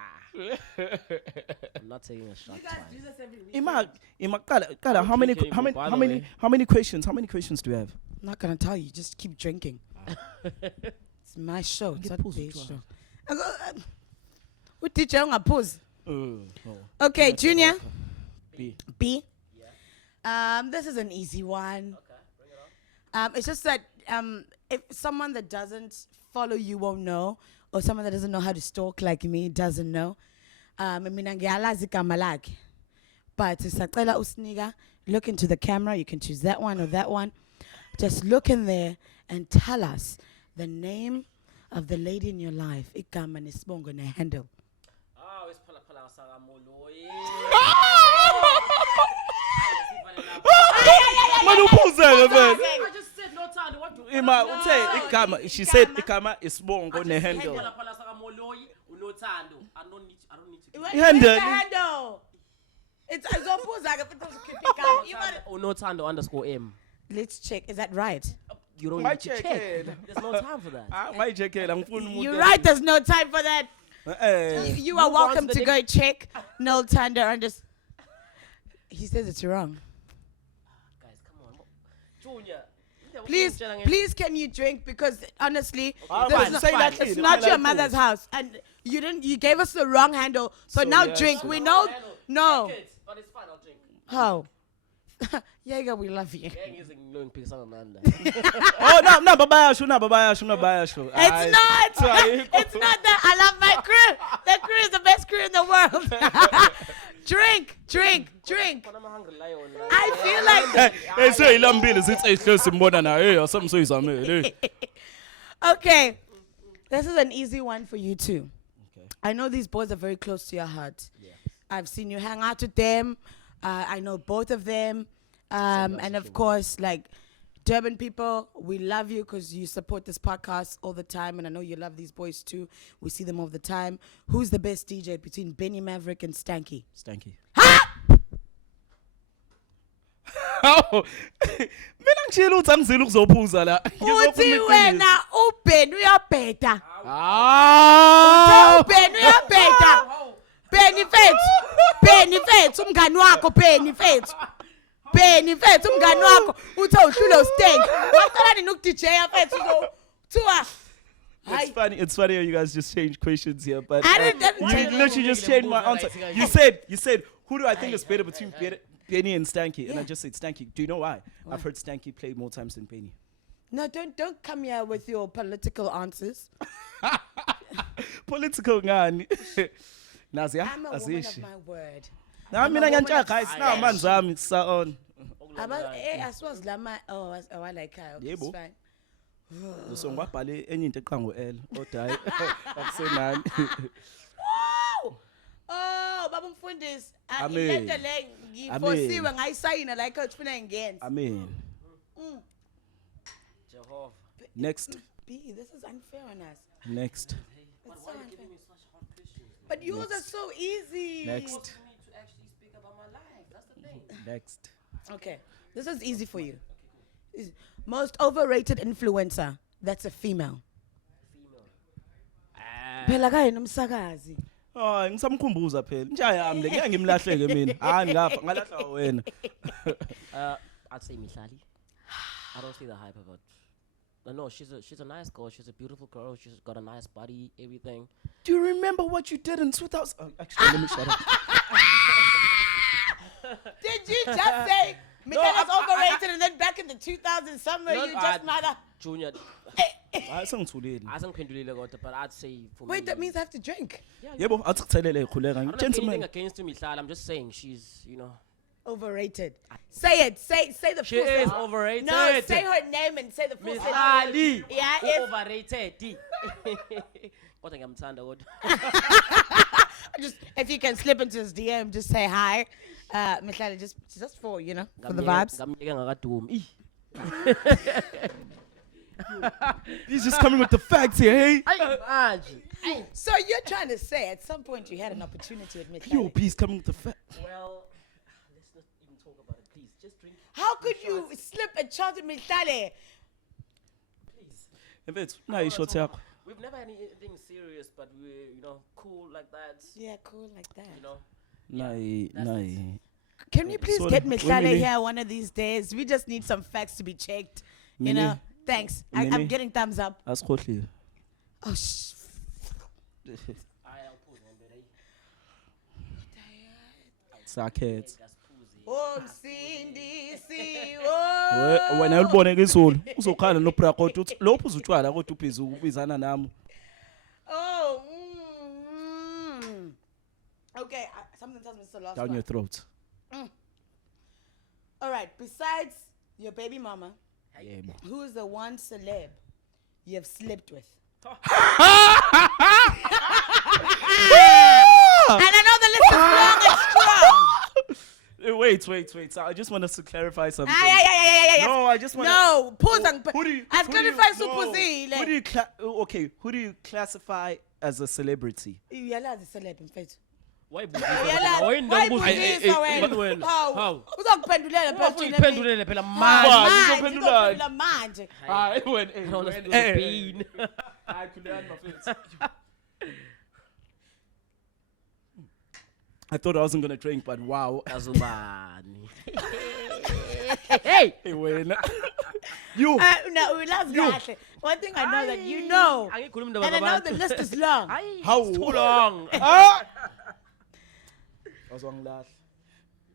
I'm not taking a shot. twice. this every week. Kala, how many drinking, how many by how the many way. how many questions? How many questions do you have? I'm not gonna tell you. Just keep drinking. It's my show. It's not their show. What did you pause? Okay, Junior. B. B. This is an easy one. Okay, bring it on. It's just that if someone that doesn't follow you won't know, or someone that doesn't know how to stalk like me doesn't know. Mina ngiyalazi igama lakhe. But sisacela usinika, look into the camera. You can choose that one or that one. Just look in there and tell us the name of the lady in your life. Igama nesibongo nehandle. Ah, wesiphalaphala sakamoloyi. Man, uphuzele man. I just said no time. What do Ima, uthe igama. She said igama isibongo nehandle. Wesiphalaphala sakamoloyi, unothando. I don't need to. Where's Handle. the handle? It's azophuza ke futhi uzikhipha igama. You gotta- Unothando_M. Let's check. Is that right? You don't My need to check. check. There's no time for that. Ngayijekela ngifuna umuntu. You're right. There's no time for that. You are Move on welcome to to the go check no thunder and just. He says it's wrong. Guys, come on. Junior. Please, can you drink? Because honestly, Okay, this fine. is not, Say that it's clean. not I your like mother's rules. house, and you didn't. You gave us the wrong handle. So, So now yes. drink. We know. No. Drink it, but it's fine. I'll drink. How? Jaeger, we love you. Gang using knowing pigs on Amanda. Oh no, babayasho. It's not. It's not that. I love my crew. The crew is the best crew in the world. Drink. I'm a hungry lion. I feel like. Hey, say ilambile sithi ehlose mbona na hey asamsoyizamele. Okay. This is an easy one for you too. Okay. I know these boys are very close to your heart. Yeah. I've seen you hang out with them. I know both of them. And of course, like Durban people, we love you because you support this podcast all the time. And I know you love these boys too. We see them all the time. Who's the best DJ between Benny Maverick and Stanky? Stanky. Oh, mina ngishilo ukuthi angizile ukuzophuza la. Uthi wena uBen uyabheda. Ah! uBen uyabheda. Benny fethu umngani wakho Benny fethu umngani wakho uthi uhlule uStank. Waqala nini ukDJ fethu uzothiwa It's funny how you guys just change questions here, but I didn't- you literally just changed my answer. You said, who do I think is better between Benny and Stanky? And I just said Stanky. Do you know why? I've heard Stanky play more times than Benny. No, don't come here with your political answers. Political ngani? Nazia, I'm a woman of azishi. my word. Na mina a woman ngiyantsha of guys, na action. manzi ami sa on. As lama. Oh, I like her. Okay, it's Yebo. fine. So ngwabhale enye into eqha ngo-L kodwa hayi akusenani. Oh, baba mfundisi. Amen. Lento le ngifosiwe ngayisayina la coach funa ingenza. Amen. Jehovah. Next. B, this is unfair on us. Next. It's so unfair. But yours are so easy. Next. For me to actually speak about my life. That's the thing. Next. Okay, this is easy for you. Is most overrated influencer that's a female. Phela kaye nomsakazi. Oh, ngisamkhumbuza phela. Nja yami le ngeke ngimlahleke mina. Hayi ngilapha ngalahla wena. I'd say Mihlali. I don't see the hype about. No, she's a nice girl. She's a beautiful girl. She's got a nice body, everything. Do you remember what you did in 2000? Actually, let me shut up. Did you just say Michela's overrated and then back in the 2000s somewhere No, you just mother? Junior. Hayi sengithulile. Asangiphendulile kodwa, but I'd say for me. Wait, that means I have to drink. Yebo, athi kuthelela ekhuleka. I don't have Gentlemen. anything against Mihlali. I'm just saying she's, Overrated. Say it. Say the She full is sentence. overrated. No, say her name and say the full sentence. Mihlali. Yeah, if Overrated. Kodwa ngiyamthanda kodwa. just if you can slip into his DM, just say hi. Michelle, just for for the vibes. Ngamyeke ngakadumi. He's just coming with the facts here, hey? So you're trying to say at some point you had an opportunity with Michelle. Yo, he's coming with the facts. Well, let's not even talk about it, please. Just drink. How could you slip a shot at Michelle? Please. In fact, now you short yakho. We've never had anything serious, but we're, cool like that. Yeah, cool like that. Nah. Can we please Sorry, get Michelle Wemini. here one of these days? We just need some facts to be checked. You Mini. know. Thanks. I'm Mini. getting thumbs up. Asikhohlile. Oh shh. I'll pause on Sakhet. Oh, Cindy, see. Oh. Wena ulibone ke izolo. Uzokhala no bra kodwa uthi lo uphuza utshwala kodwa ubhizi ukubizana nami. Oh. Okay, something tells me it's the last Down one. your throat. All right, besides your baby mama, Yebo. who is the one celeb you have slept with? And I know the list is long and strong. Wait. So I just want us to clarify something. Yeah. No, I just want No, pause. Who do you I've who do you- clarified no. supposile. Who do you classify as a celebrity? Uyalazi celeb mfethu. Why Uyalazi. Why buzisa wena? How? Uzakuphendulela phela Gina B. Uphendulele phela Manje, manje. Uzophendula manje. Hayi wena. I don't wanna spill the bean. Hayi khulekani mafethu. I thought I wasn't gonna drink, but wow. Azubani. Hey! Hey, wena. You. No, ulazi kahle. One thing I know that you know. Angikhulumi And I know the list is long. How? It's too long. Ah! Wazwangilahla.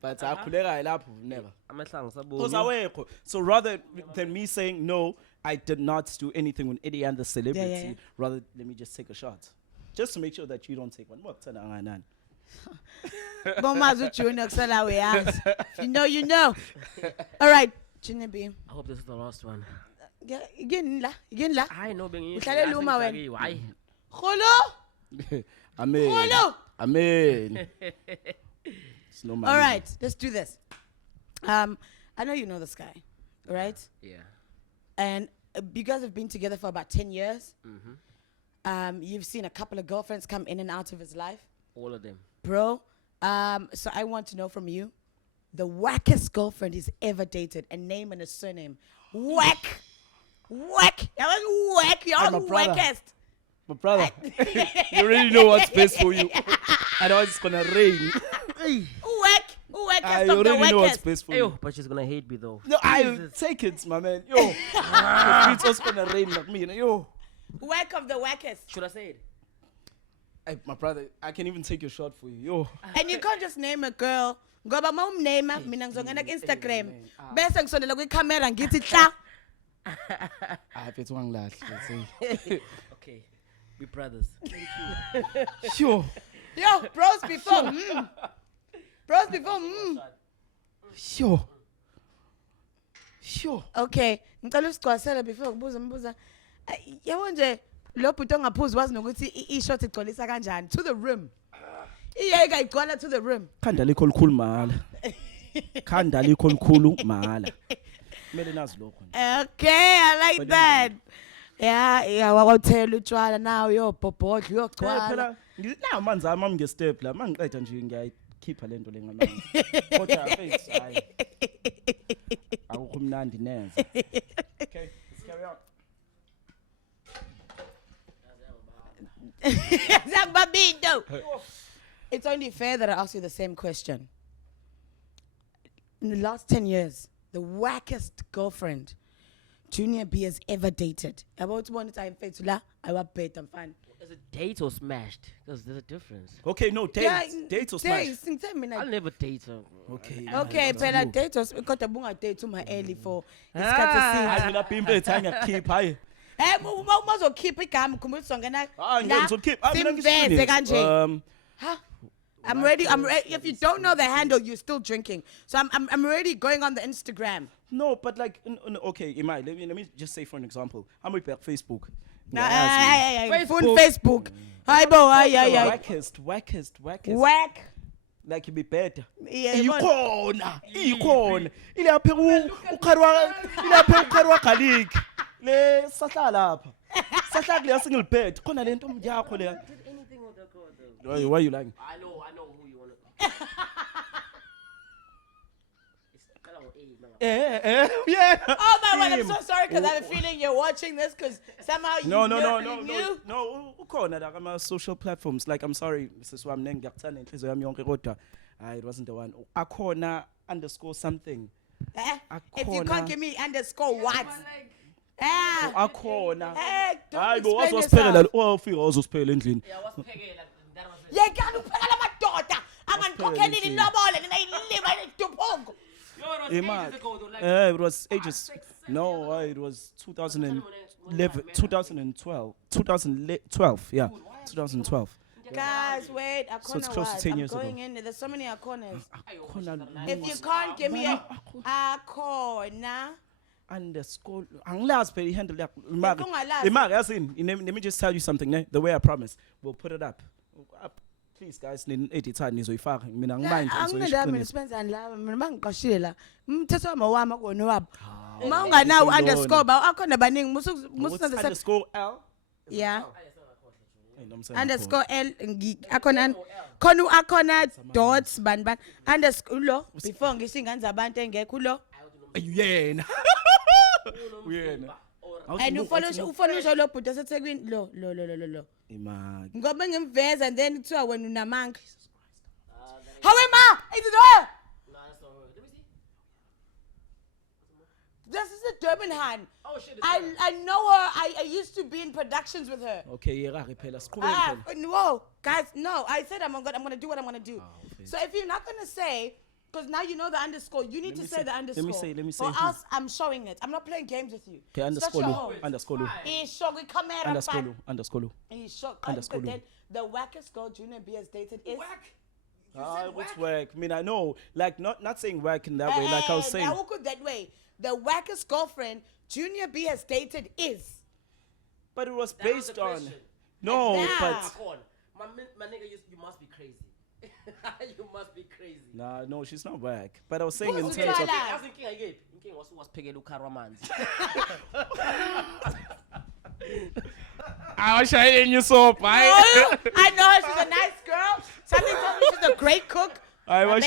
But akhuleka lapho never. Amahlangu Because sabona. awekho. So rather than me saying no, I did not do anything with any other celebrity. Yeah. Rather, let me just take a shot, just to make sure that you don't take one. Wakuthanda kangakanani? Bomazi uJunior kusala uyazi. You know. All right, Gina B. I hope this is the last one. Again la. I know bengi. Uhlale luma wena. Hayi. Kholo. Amen. Kholo. Amen. It's no All money. right, let's do this. I know you know this guy, right? Yeah. And you guys have been together for about 10 years. You've seen a couple of girlfriends come in and out of his life. All of them. Bro, so I want to know from you the wackest girlfriend he's ever dated, a name and a surname. Whack. That was whack. You're I'm a the brother. wackest. But brother, you already know what's best for you. I know it's gonna rain. Wackest I of the already know what's wackest. best for Ayo, you. but she's gonna hate me though. No, I take it, my man. Yo, it's also gonna rain like me. Yo, Whack of the wackest. Should I say it? hey, my brother, I can even take your shot for you. Yo, And you can't just name a girl. Ngoba mawumname mina ngizongena ku-Instagram. Bese ngisondela kwicamera ngithi tla. I bet one last. Okay. We brothers. Yo, Yo, bros before. Bros before. yo. Sure. Okay, ngicela usigcwasele before ngibuza. Yabo nje lo bhuti ongaphuzi wazi nokuthi i-shot igcwalisa kanjani to the rim. Iyeke igcwala to the rim. Khanda likho likhulu mahala. Khanda likho likhulu mahala. Kumele nazi lokho. Okay, I like that. Yeah, wawuthela utshwala nawo uyobhobhodla uyogcwala. Phela na amanzi ami ngestep la mangiqeda nje ngiyayikhipha lento lengamanzi. Kodwa face hayi. Awukho mnandi neze. Okay, let's carry on. It's only fair that I ask you the same question. In the last 10 years, the wackest girlfriend Junior B has ever dated. About one time, I was bet I'm fine. Is it date or smashed? Because there's a difference. Okay, no, dates or smash. I'll never date her. Okay. Okay, phela date was because bunga date uma early for I mean apimbe thanga keep high. Keep igama khumbula ngena ngizokeep. Simveze kanje. I'm ready. If you don't know the handle, you're still drinking. So I'm already going on the Instagram. No, but like okay, Imai, let me just say for an example. I'm with Facebook. Facebook. Hi bo, hi. Wackest. Whack. Like you be better. Yeah, Ikhona. Ilapha ukharwa garlic. Le sahla lapha. Sahla kule single bed. Khona lento yakho le. Anything with that girl though. Why you lying? I know who you want to. Yeah. Oh my God, I'm so sorry because I have a feeling you're watching this because somehow you knew. No, ukhona la ama social platforms. Like I'm sorry, Mrs. Wam ngiyakuthanda inhliziyo yami yonke kodwa it wasn't the one. Akhona _ something. If you can't give me _ what? Akhona. Don't Bo explain wazosiphekela yourself. ufika wazosiphekela endlini. Yeah, what's pegging? That was it. Yeah, kanti uphekela amadoda. Angandikhokheli ilobole nina ilima eliduphuku. It was ages. No, it was 2011, 2012. Yeah, 2012. Guys, wait. So it's close to 10 years I'm ago. going in. There's so many Akonas. Akona If you can't give me a Akona. Underscore. Angilazi phela handle yakho. Ungalazi. Imali yazini. Let me just tell you something, ne? The way I promised. We'll put it up. Please guys, nizoyifaka. Mina ngimind Angidami Spencer la mina bangiqashile la. Umthetho wami wami akona wabo. Uma unganawo underscore ba akhona baningi mususenze underscore L. Yeah. Underscore L akhona khona dots ban underscore lo before ngisho ingane zabantu engekho lo. Uyena. Uyena. And ufonisho lo bhuti aseThekwini lo. Imali. Ngoba ngimveza and then kuthiwa wena unamanga. How am I? Is it her? No, that's not her. Let me see. This is a Durban hand. Oh shit. I know her. I used to be in productions with her. Okay, yeah, phela siqhubeke phela. Whoa, guys, no. I said I'm gonna do what I'm gonna do. So if you're not gonna say, because now you know the underscore, you need to say the underscore. Let me say. Or else I'm showing it. I'm not playing games with you. Okay, underscore. He's showing camera. Underscore. He's showing. Underscore. But then the wackest girl Junior B has dated is what's whack? I mean, I know, like not saying whack in that way. Like I was saying. Now look that way. The wackest girlfriend Junior B has dated is. But it was based on. No, but. My nigga, you must be crazy. You must be crazy. Nah, no, she's not whack. But I was saying in terms of. I was thinking again. Thinking was picking Luca Romans. I was shining you so, I know her. She's a nice girl. Something told me she's a great cook. I was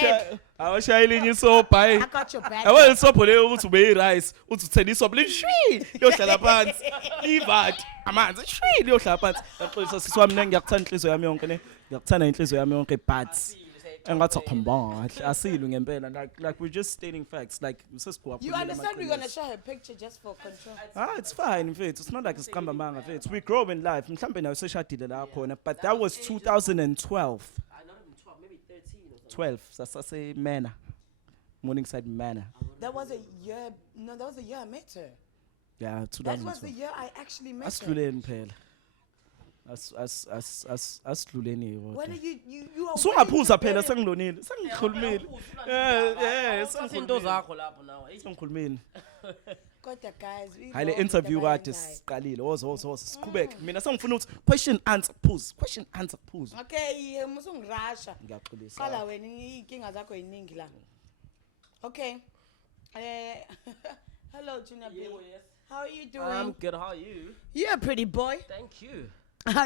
shining you so, I got your back. I was so put it to be rice. To tell you something. Shri, yo shalapans. Ivat, amanzi. Shri, yo shalapans. So swam neng yakuthanda inhliziyo yami yonke ne. Yakuthanda inhliziyo yami yonke but. Engathi khomba. Asilu ngempela like we're just stating facts like you understand we're going to show her picture just for control. It's fine mfethu. It's not like it's kamba manga mfethu. We grow in life. Mhlambe nayo seshadile la khona but that was 2012. 12 sasase Manor. Morningside Manor. That was a year. No, that was the year I met her. Yeah, 2012. That was the year I actually met her. Asiluleni phela. Asiluleni yebo. When you are Sungaphuza phela sengilonile. Sengikhulumile. Into zakho lapho nawe. Sengikhulumile. Kodwa guys, we Hayi le know interview ukuthi kade abayenzayo. siqalile wozo siqhubeke mina sengifuna ukuthi question answer pause Okay, musungirasha. ngiyaxolisa Qala wena inkinga zakho yiningi la. Okay. Hello Junior B. Yes. How are you doing? I'm good. How are you? You're a pretty boy. Thank you.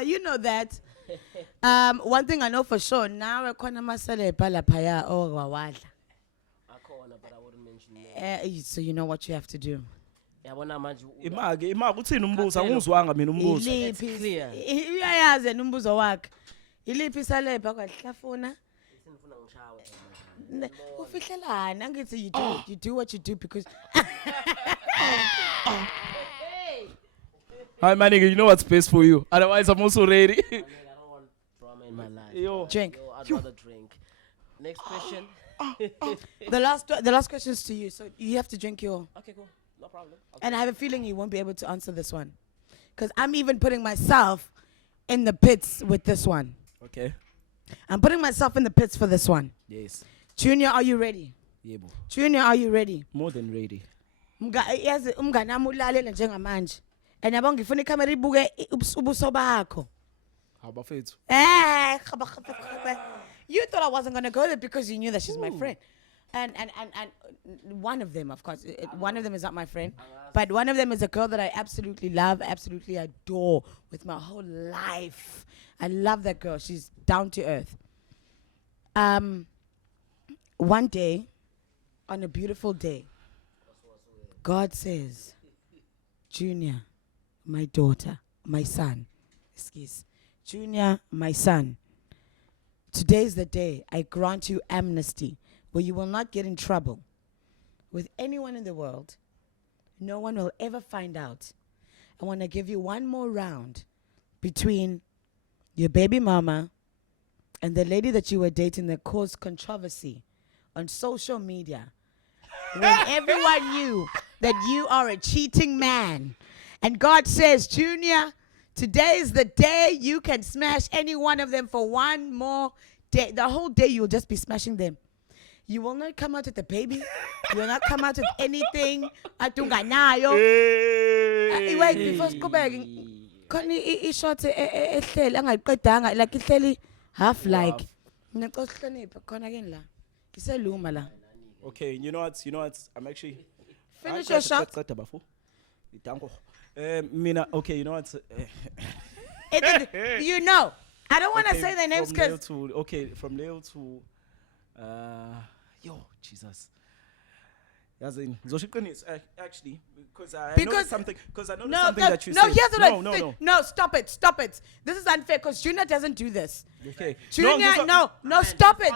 You know that. One thing I know for sure, now we're khona maselebha laphaya owawadla. I call her, but I wouldn't mention names. So you know what you have to do. Yabona manje imake uthini umbuzo angizwanga mina umbuzo It's clear. Uyayazi yena umbuzo wakhe. Iliphi isalebha kwahlafuna? Sengifuna ngishawe. Ufihlalana angithi you do what you do because hi my nigga you know what's best for you otherwise I'm also ready I don't want drama in my life. yo drink. Yo, I'd rather drink. Next question. The last question is to you, so you have to drink your. Okay, cool. No problem. And I have a feeling you won't be able to answer this one, because I'm even putting myself in the pits with this one. okay I'm putting myself in the pits for this one. yes Junior, are you ready? yebo Junior, are you ready? more than ready Yazi umngane wami ulalela njengamanje. And yabo ngifuna ikamera ibuke ubuso bakho. abafethu You thought I wasn't going to go there because you knew that she's my friend. And one of them, of course, one of them is not my friend, but one of them is a girl that I absolutely love, absolutely adore with my whole life. I love that girl. She's down to earth. One day, on a beautiful day, God says, Junior, my daughter, my son, excuse, Junior, my son, today is the day I grant you amnesty where you will not get in trouble with anyone in the world. No one will ever find out. I want to give you one more round between your baby mama and the lady that you were dating that caused controversy on social media when everyone knew that you are a cheating man. And God says, Junior, today is the day you can smash any one of them for one more day. The whole day you will just be smashing them. You will not come out with a baby. You will not come out with anything. Atunganayo. Wait, before Skobeg, khona ishort ehleli angayiqedanga like ihleli half like. Ngiqohlonipha khona ke la. Ngiseluma la. okay you know what I'm actually Finish your shot. qeda bafo idango mina okay you know what You know. I don't want to say their names from Leo because to okay from Leo to yo Jesus yazini ngizoshiqinisa actually because I know Because- something because I know no, something no, that you no, said here's what no I no think. no No, stop it. This is unfair because Junior doesn't do this. okay Junior, no, stop it.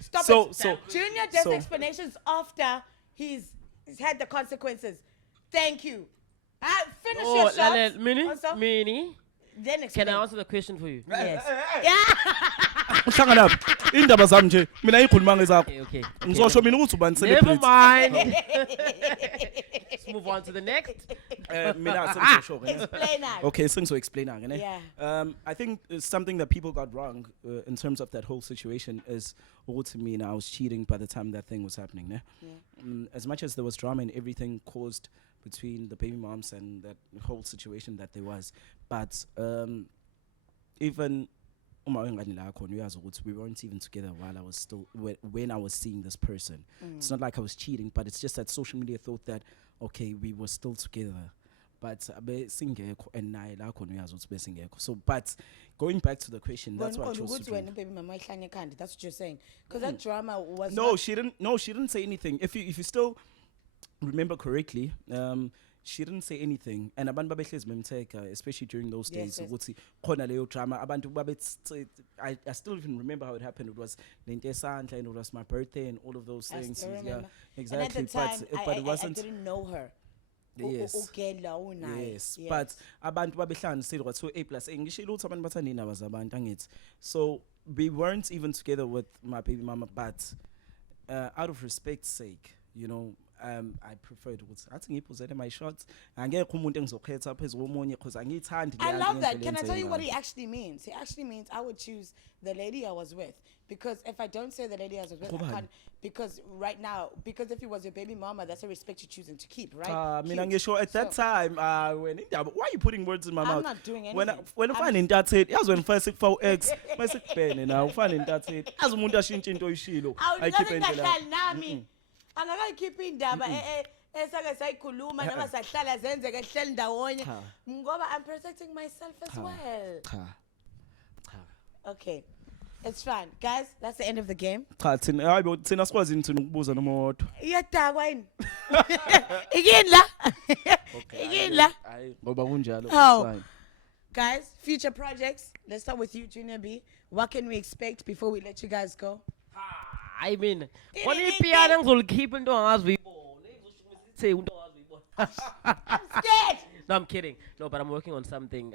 Stop So- it. so- Junior does so- explanations after he's had the consequences. Thank you. Finish Oh, your shot. Lalela, Mini, Also, Mini. then explain. Can I answer the question for you? Yes. uhlangana indaba zami nje mina ngikhuluma ngezakho Okay. ngizosho mina ukuthi ubani Never celebrity mind. Let's move on to the next. mina sengizosho ke Explain that. okay sengizo-explaina ke ne Yeah. I think something that people got wrong in terms of that whole situation is ukuthi mina I was cheating by the time that thing was happening ne? As much as there was drama and everything caused between the baby moms and that whole situation that there was but even uma wengane la khona uyazi ukuthi we weren't even together while I was still when I was seeing this person. It's not like I was cheating, but it's just that social media thought that okay we were still together but abe singekho and naye la khona uyazi ukuthi besingekho. So but going back to the question, that's what I chose to Ukuthi do. wena baby mama ihlanye ekhanda. That's what you're saying. Because that drama was No, not- she didn't say anything. If you still remember correctly, she didn't say anything. And abantu babehlezi bemtheka, especially during those days. Yes. Ukuthi khona leyo drama. Abantu I still even remember how it happened. It was lento esandla and it was my birthday and all of those I things. still Yeah, remember. exactly. And at the time, But I it wasn't. I didn't know her. Yes. Ugela unaye. Yes, but abantu babehlanganisile kwathiwa A+ ngishilo ukuthi abantu bathanda indaba zabantu angithi. So we weren't even together with my baby mama, but out of respect's sake, you know, I preferred ukuthi athi ngiphuzele my shots angekho umuntu engizokhetha phezulu komunye because angiyithandi I leya love nto that. ngendlela Can I tell you enze what ngayo. he actually means? He actually means I would choose the lady I was with. Because if I don't say the lady I was with, I Ngobani? can't. Because right now, because if it was your baby mama, that's a respect you're choosing to keep, right? Mina Cute. ngisho at that So- time when indaba why are you putting words in my I'm mouth not doing when anything. when ufana intatheli yazi when first sikufaka x mase kubhene na ufana intatheli yazi umuntu ashintshe into oyishilo ayikhiphe endlela awunazingahlali nami angakayikhiphi indaba esake sayikhuluma noma sahlala zenzeke hleli ndawonye Cha. ngoba I'm protecting myself as well. cha Okay, it's fine, guys. That's the end of the game. cha thina hayibo thina sikwazini thina ukubuza noma wodwa Iyadakwa yini? Ikini la. Ikini la. hayi ngoba kunjalo Oh. it's fine. Guys, future projects. Let's start with you, Junior B. What can we expect before we let you guys go? I mean, khona ipiano ngizolikhipha into angazi uyibone. Ngizoshukumisa into angazi uyibone. I'm scared. No, I'm kidding. No, but I'm working on something.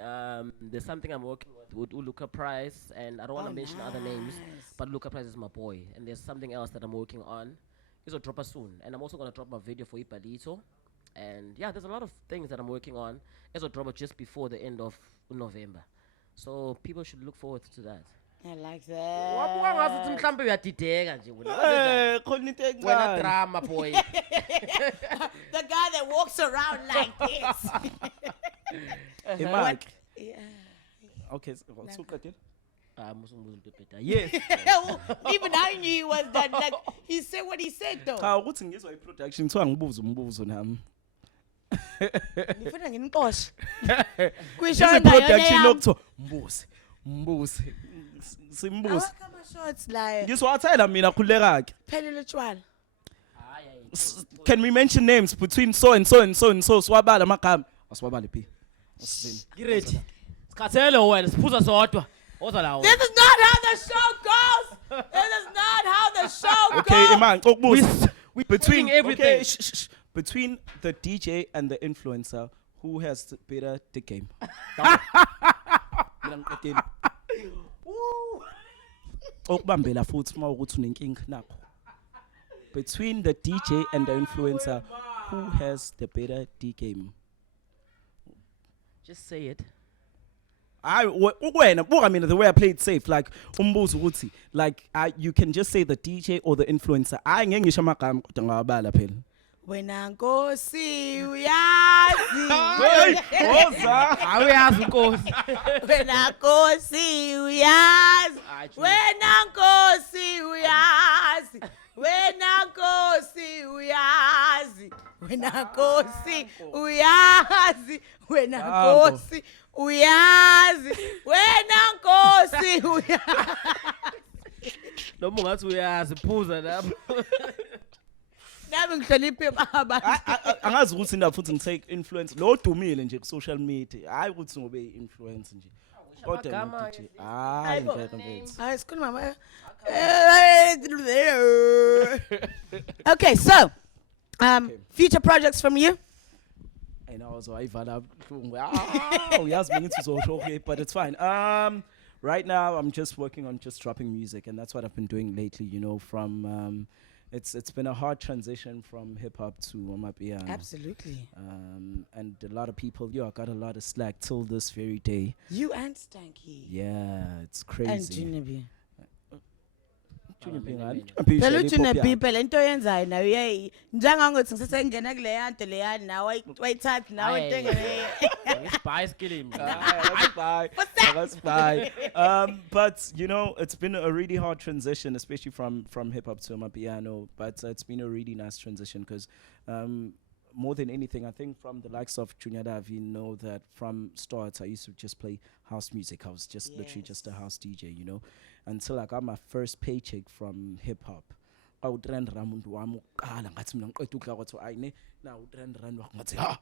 There's something I'm working with Luca Price, and I don't want to mention other names, but Luca Price is my boy. And there's something else that I'm working on. It's will drop us soon, and I'm also gonna drop my video for Ipalito. And yeah, there's a lot of things that I'm working on. It's will drop it just before the end of November, so people should look forward to that. I like Wabuka ngathi that. mhlambe uyadideka nje wena. Eh khona into Wena encane drama boy. The guy that walks around like this. Mike Yeah. okay suqedile Musungubuza into ebheda. Yes. Even I knew he was that. Like he said what he said though. cha ukuthi ngizwa iproduction kuthiwa ngibuza umbuzo nami Ngifuna nginqoshe. Kwisho This is ngayona production yami. lokuthiwa mbuze simbuze Awakho ama-shots la. ngiswathela mina khulekake Phelele utshwala. can we mention names between so and so and so and so siwabala amagama asiwabale phi asizini Great. Sikhathele wena siphuza sodwa. Oza lawo. This is not how the show goes. This is not how the show okay goes. man ngokubuza We between everything. okay, between the DJ and the influencer who has the better the game mina ngiqedile okubambela futhi uma ukuthi unenkinga nakho between the DJ and the influencer who has the better D game Just say it. I ukwena buka mina the way I play it safe like umbuzo ukuthi like you can just say the DJ or the influencer I ngeke ngisho amagama kodwa ngawabala phela Wena Nkosi uyazi. oza Awuyazi Nkosi. Wena Nkosi uyazi. Wena Nkosi uyazi. Wena Nkosi uyazi. Wena Nkosi uyazi. Wena Nkosi uyazi. Wena Nkosi uyazi. Noma ungathi uyazi phuza lapho. Nami ngihloniphe abantu. angazi ukuthi indaba futhi ngitake influence lo dumile nje ku social media hayi ukuthi ngobe influence nje kodwa amagama no DJ hayi ngeke mfethu Hayi sikhuluma mama. Okay, so future projects from you? and I was wayivala buhlungu uyazi mina ukuthi uzosho okay but it's fine right now I'm just working on just dropping music and that's what I've been doing lately you know from it's been a hard transition from hip hop to amapiano Absolutely. and a lot of people I got a lot of slack till this very day You and Stanky. yeah it's And crazy Junior B. Junior B ngani? mina. Junior B Phela uhleli uJunior pop B yakhe. phela into oyenzayo nayo uyayi njengangothi ngisasengena kule yanto leyani nawe wayithatha nawe Aye. into engene. Bicycle mina. That's fine. But you know, it's been a really hard transition, especially from hip hop to amapiano. But it's been a really nice transition because more than anything, I think from the likes of Junior Dav, you know that from start I used to just play house music. I was just literally just a house DJ, you know, until I got my first paycheck from hip hop. I would run around wami uqala ngathi mina ngiqeda ukudla kwathi ayine na utrend run ngathi ha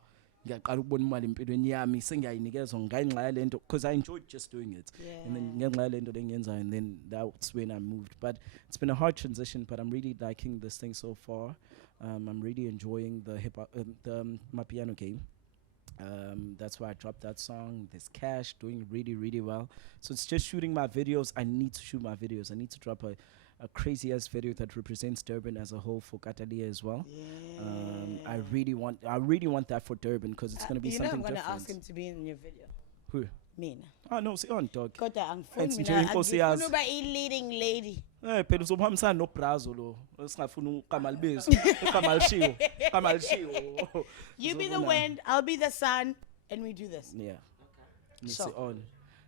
ngiyaqala ukubona imali empilweni yami sengiyayinikezwa ngenxa yalento because I enjoyed just doing it and then ngenxa yalento lengiyenza and then that's when I moved but it's been a hard transition but I'm really liking this thing so far. I'm really enjoying the hip hop my piano game. That's why I dropped that song. There's Cash doing really well. So it's just shooting my videos. I need to shoot my videos. I need to drop a crazy ass video that represents Durban as a whole for Katalia as well. I really want that for Durban because it's gonna be something I'm gonna different. ask him to be in your video. Who? Mina. Oh no, see on dog. Kodwa angifuni Enzi nje mina inkosi angifuni yazi. uba i-leading lady. Phela uzohambisana nobrazo lo. Singafuna uqama libezo. Uqama lishiwo. You be the wind, I'll be the sun, and we do this. Yeah. So- Say on.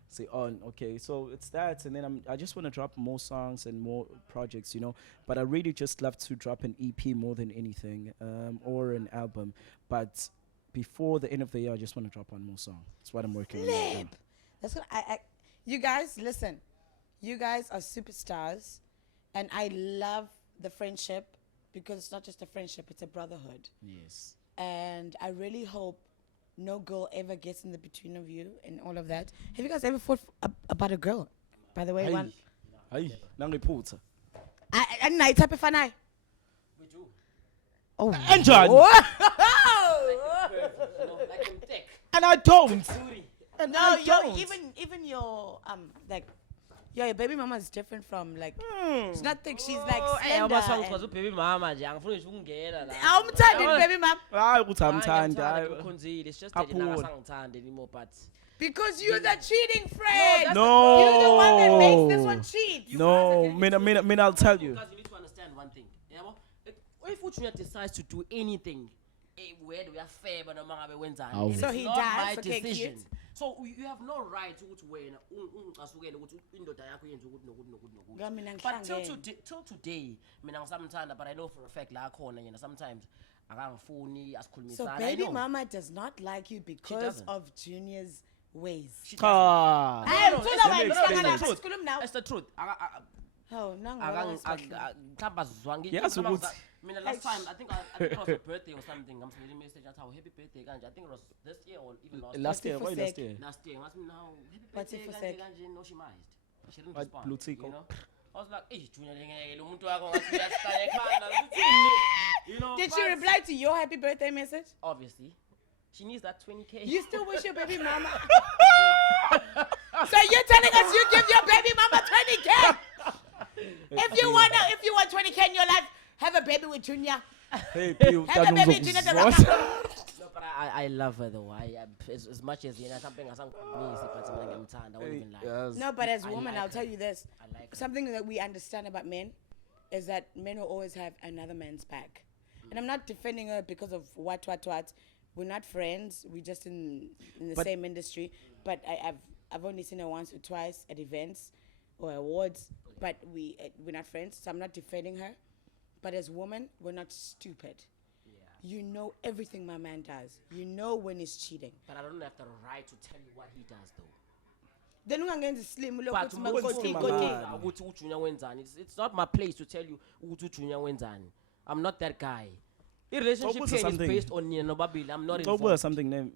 Say on. Okay, so it's that, and then I just want to drop more songs and more projects, you know. But I really just love to drop an EP more than anything, or an album. But before the end of the year, I just want to drop one more song. That's what I'm working on. right now. That's what you guys listen. You guys are superstars, and I love the friendship because it's not just a friendship; it's a brotherhood. Yes. And I really hope no girl ever gets in the between of you and all of that. Have you guys ever fought about a girl? By the way, one. Hayi, nangiphutha. I type of an eye. We do. Oh, Enjani? Like in tech. And I don't. And no, I yo, don't. even your like, your baby mama is different from like. She's not thick. She's like slender. and- baby mama nje angifuni nje ukungena la. Awumthandi baby mama Hayi ukuthi Hayi, amthanda. ngiyamthanda, ukhonzile. It's just that yena Kaphula. ngasangithandi anymore, but because you're the cheating friend. No. You're the one that makes this one cheat. No, mina, I'll tell you. Because you need to understand one thing. Yabo? If Junior decides to do anything, where we are fair but no matter wenzani. It So is he not does, my okay, decision. cute. So you have no right ukuthi wena ungicasukele ukuthi indoda yakho yenza ukuthi nokuthi. Ngami mina But ngihlangene. till today, mina ngisamthanda, but I know for a fact la khona yena sometimes akangifuni So asikhulumisana. I baby know. mama does not like you because doesn't. of Junior's ways. She Ah. Hey, no, mthula it's wena, the sihlangana, truth. sikhuluma nawe. It's the truth. Oh, nangu Mhlawumbe azizwangi. Yes, ukuthi- Mina last time I think it was a birthday or something. I'm sending a message at how happy birthday kanje. I think it was this year or even last Last year, for why sec. last year? Last year. Asked me now happy What's birthday it for kanje sec? kanje. No, she missed. She didn't What, respond. blue tick, You oh. know. I was like, "Hey, Junior, lo muntu wakho ngathi uyasitaya ekhanda." You know. Did she but reply to your happy birthday message? Obviously, she needs that 20K. You still wish your baby mama? So you're telling us you give your baby mama 20K? If you want 20K in your life, have a baby with Junior. Hey, Pio, Have a baby with Junior. No, but I love her though. As much as something I won't even lie. No, but as I women, like I'll her. tell you this. I like her. Something that we understand about men is that men will always have another man's back. And I'm not defending her because of what. We're not friends. We're just in the But- same industry. But I've only seen her once or twice at events or awards. But we're not friends, so I'm not defending her. But as women, we're not stupid. You know everything my man does. You know when he's cheating. But I don't have the right to tell you what he does though. Then ungangenzi slim But lokuthi makoti, Mama. koti. ukuthi uJunior wenzani. It's not my place to tell you ukuthi uJunior wenzani. I'm not that guy. The relationship Ubuza here is something. based on yena nobabili. I'm not Talk about involved. something,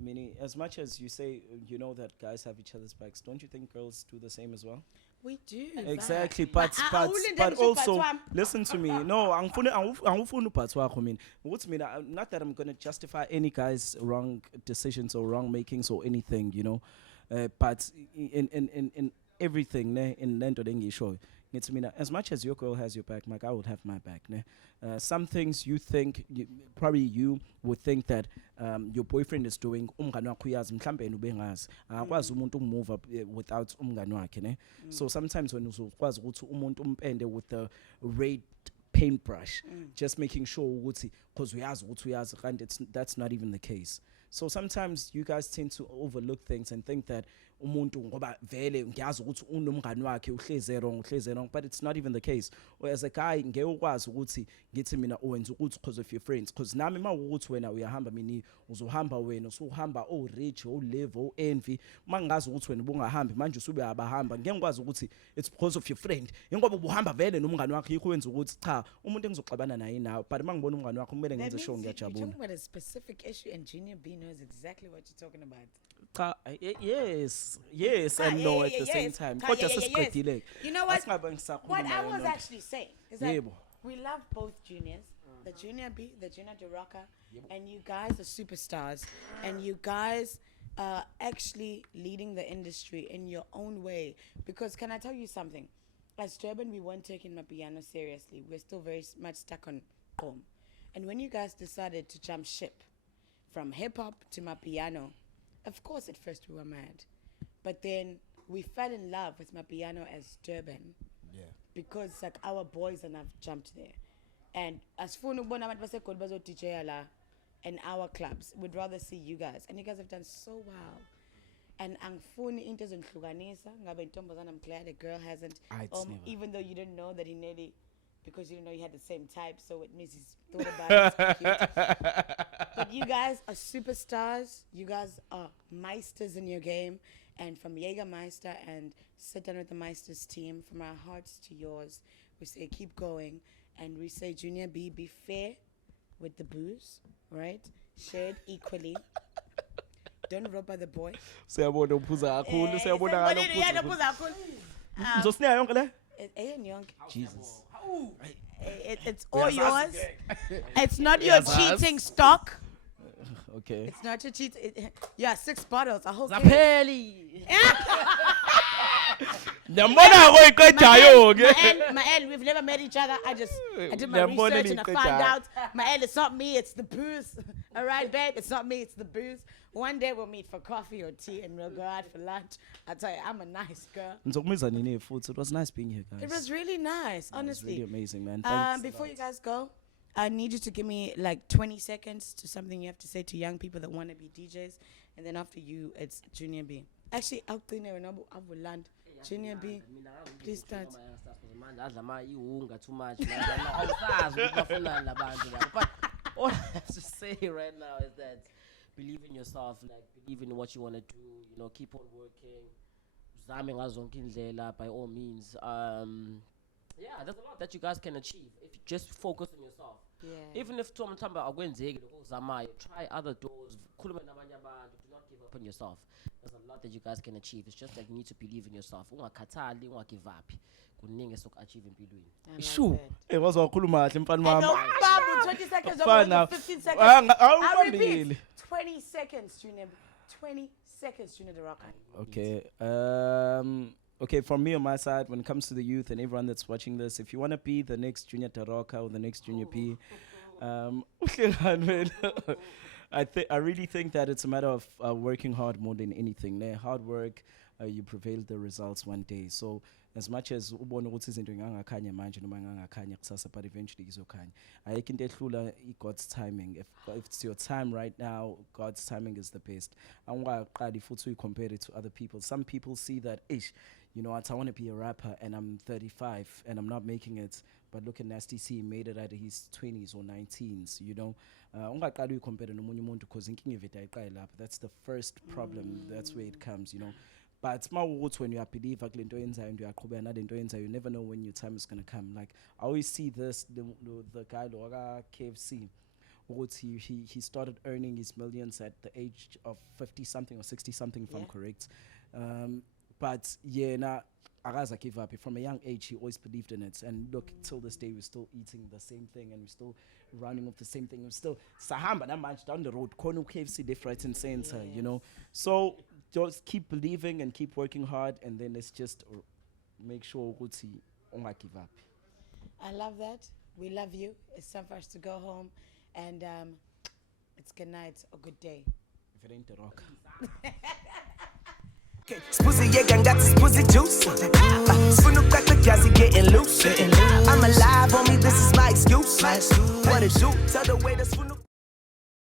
Minnie. As much as you say, you know that guys have each other's backs, don't you think girls do the same as well? We do. Exactly, but also listen to me. No, angifuni uphathi wakho mina. Ukuthi mina, not that I'm gonna justify any guy's wrong decisions or wrong makings or anything, you know, but in everything, ne, in lento lengisho. It's mina, as much as your girl has your back, Mike, I would have my back. Ne? Some things you think, probably you would think that your boyfriend is doing, umngani wakho uyazi, mhlambe yena ubengazi. Akwazi umuntu move up without umngani wakhe, ne? So sometimes when uzokwazi ukuthi umuntu umpende with the red paintbrush, just making sure ukuthi, because uyazi, and that's not even the case. So sometimes you guys tend to overlook things and think that umuntu ngoba vele ngiyazi ukuthi unomngani wakhe uhleze wrong, but it's not even the case. Or as a guy ngeke ukwazi ukuthi ngithi mina owenza ukuthi because of your friends, because nami mawukuthi wena uyahamba mini uzohamba wena usuhamba rich live envy mangazi ukuthi wena bungahambi manje usube abahamba ngeke ngikwazi ukuthi it's because of your friend ngoba ubuhamba vele nomngani wakhe yikho wenza ukuthi cha umuntu engizoxabana naye nawe, but mangibona umngani wakho kumele ngenze show You're ngiyajabula. talking about a specific issue, and Junior B knows exactly what you're talking about. Yes, and no at the same time. Kodwa sesiqedile. You know what? Asingabe ngisakhuluma What I was yona. actually saying is that Yebo. we love both juniors, the Junior B, the Junior DeRocker, and you guys are superstars, and you guys are actually leading the industry in your own way. Because can I tell you something? as Durban, we weren't taking my piano seriously. We're still very much stuck on home. And when you guys decided to jump ship from hip hop to my piano, of course at first we were mad. But then we fell in love with my piano as Durban. Yeah. Because like our boys and I've jumped there. And as for DJ in our clubs, we'd rather see you guys. And you guys have done so well. And angfuni into zonhlukanisa ngabe intombazana I'm glad a girl hasn't even though you didn't know that he nearly because you didn't know you had the same type, so it means he's thought about it. Cute. But you guys are superstars. You guys are Meisters in your game. And from Meister and Sit Down with the Meisters team, from our hearts to yours, we say keep going. And we say, Junior B, be fair with the booze, right? Shared equally. Don't rob by the boy. Siyabona uphuza kakhulu, siyabona Jesus. It's all yours. It's not your cheating stock. Okay. It's not your cheating. Yeah, 6 bottles. A whole case. Mael, we've never met each other. I did my research and I found out, Mael, it's not me, it's the booze. All right, babe, it's not me, it's the booze. One day we'll meet for coffee or tea and we'll go out for lunch. I tell you, I'm a nice girl. It was nice being here, guys. It was really nice, honestly. It was really amazing, man. Thanks before you guys go, I need you to give me like 20 seconds to something you have to say to young people that want to be DJs. And then after you, it's Junior B. Actually, I will land. Junior B, please start. But all I have to say right now is that believe in yourself, like believe in what you want to do, you know, keep on working. By all means. Yeah, there's a lot that you guys can achieve if you just focus on yourself. Yeah. Even if try other doors, do not give up on yourself. There's a lot that you guys can achieve. It's just like you need to believe in yourself. Give up. Sure. It was all cool, Martin. 20 seconds. I repeat. 20 seconds, Junior. 20 seconds, Junior the Rocker. Okay. Okay, from me on my side, when it comes to the youth and everyone that's watching this, if you want to be the next Junior Taroka or the next Junior P, I really think that it's a matter of working hard more than anything. Hard work, you prevail the results one day. So as much as ubona ukuthi izinto ngangakanya manje noma ngangakanya kusasa, but eventually izokhanya. Ayikho into ehlula God's timing. If it's your time right now, God's timing is the best. Angaqali futhi you compare it to other people. Some people see that, you know what, I want to be a rapper and I'm 35 and I'm not making it. But look at Nasty C, he made it at his 20s or 19s, you know. Ungaqali compare nomunye umuntu because inkinga ivete ayiqali lapha. That's the first problem. That's where it comes, you know. But when you believe you never know when your time is gonna come. Like I always see this the guy Laura KFC. He started earning his millions at the age of 50 something or 60 something if I'm correct. But yeah, now Agaza gave up. From a young age, he always believed in it. And look, till this day, we're still eating the same thing and we're still running off the same thing. We're still Sahamba, that much down the road, Konu KFC, left, right, and center, you know. So just keep believing and keep working hard, and then let's just make sure Uti won't give up. I love that. We love you. It's time for us to go home, and it's good night or good day. If it ain't the rock. Spussy, yeah, got this pussy juice. Spoon crack the gassy getting loose. I'm alive, homie, this is my excuse. What is you? Tell the way the spoon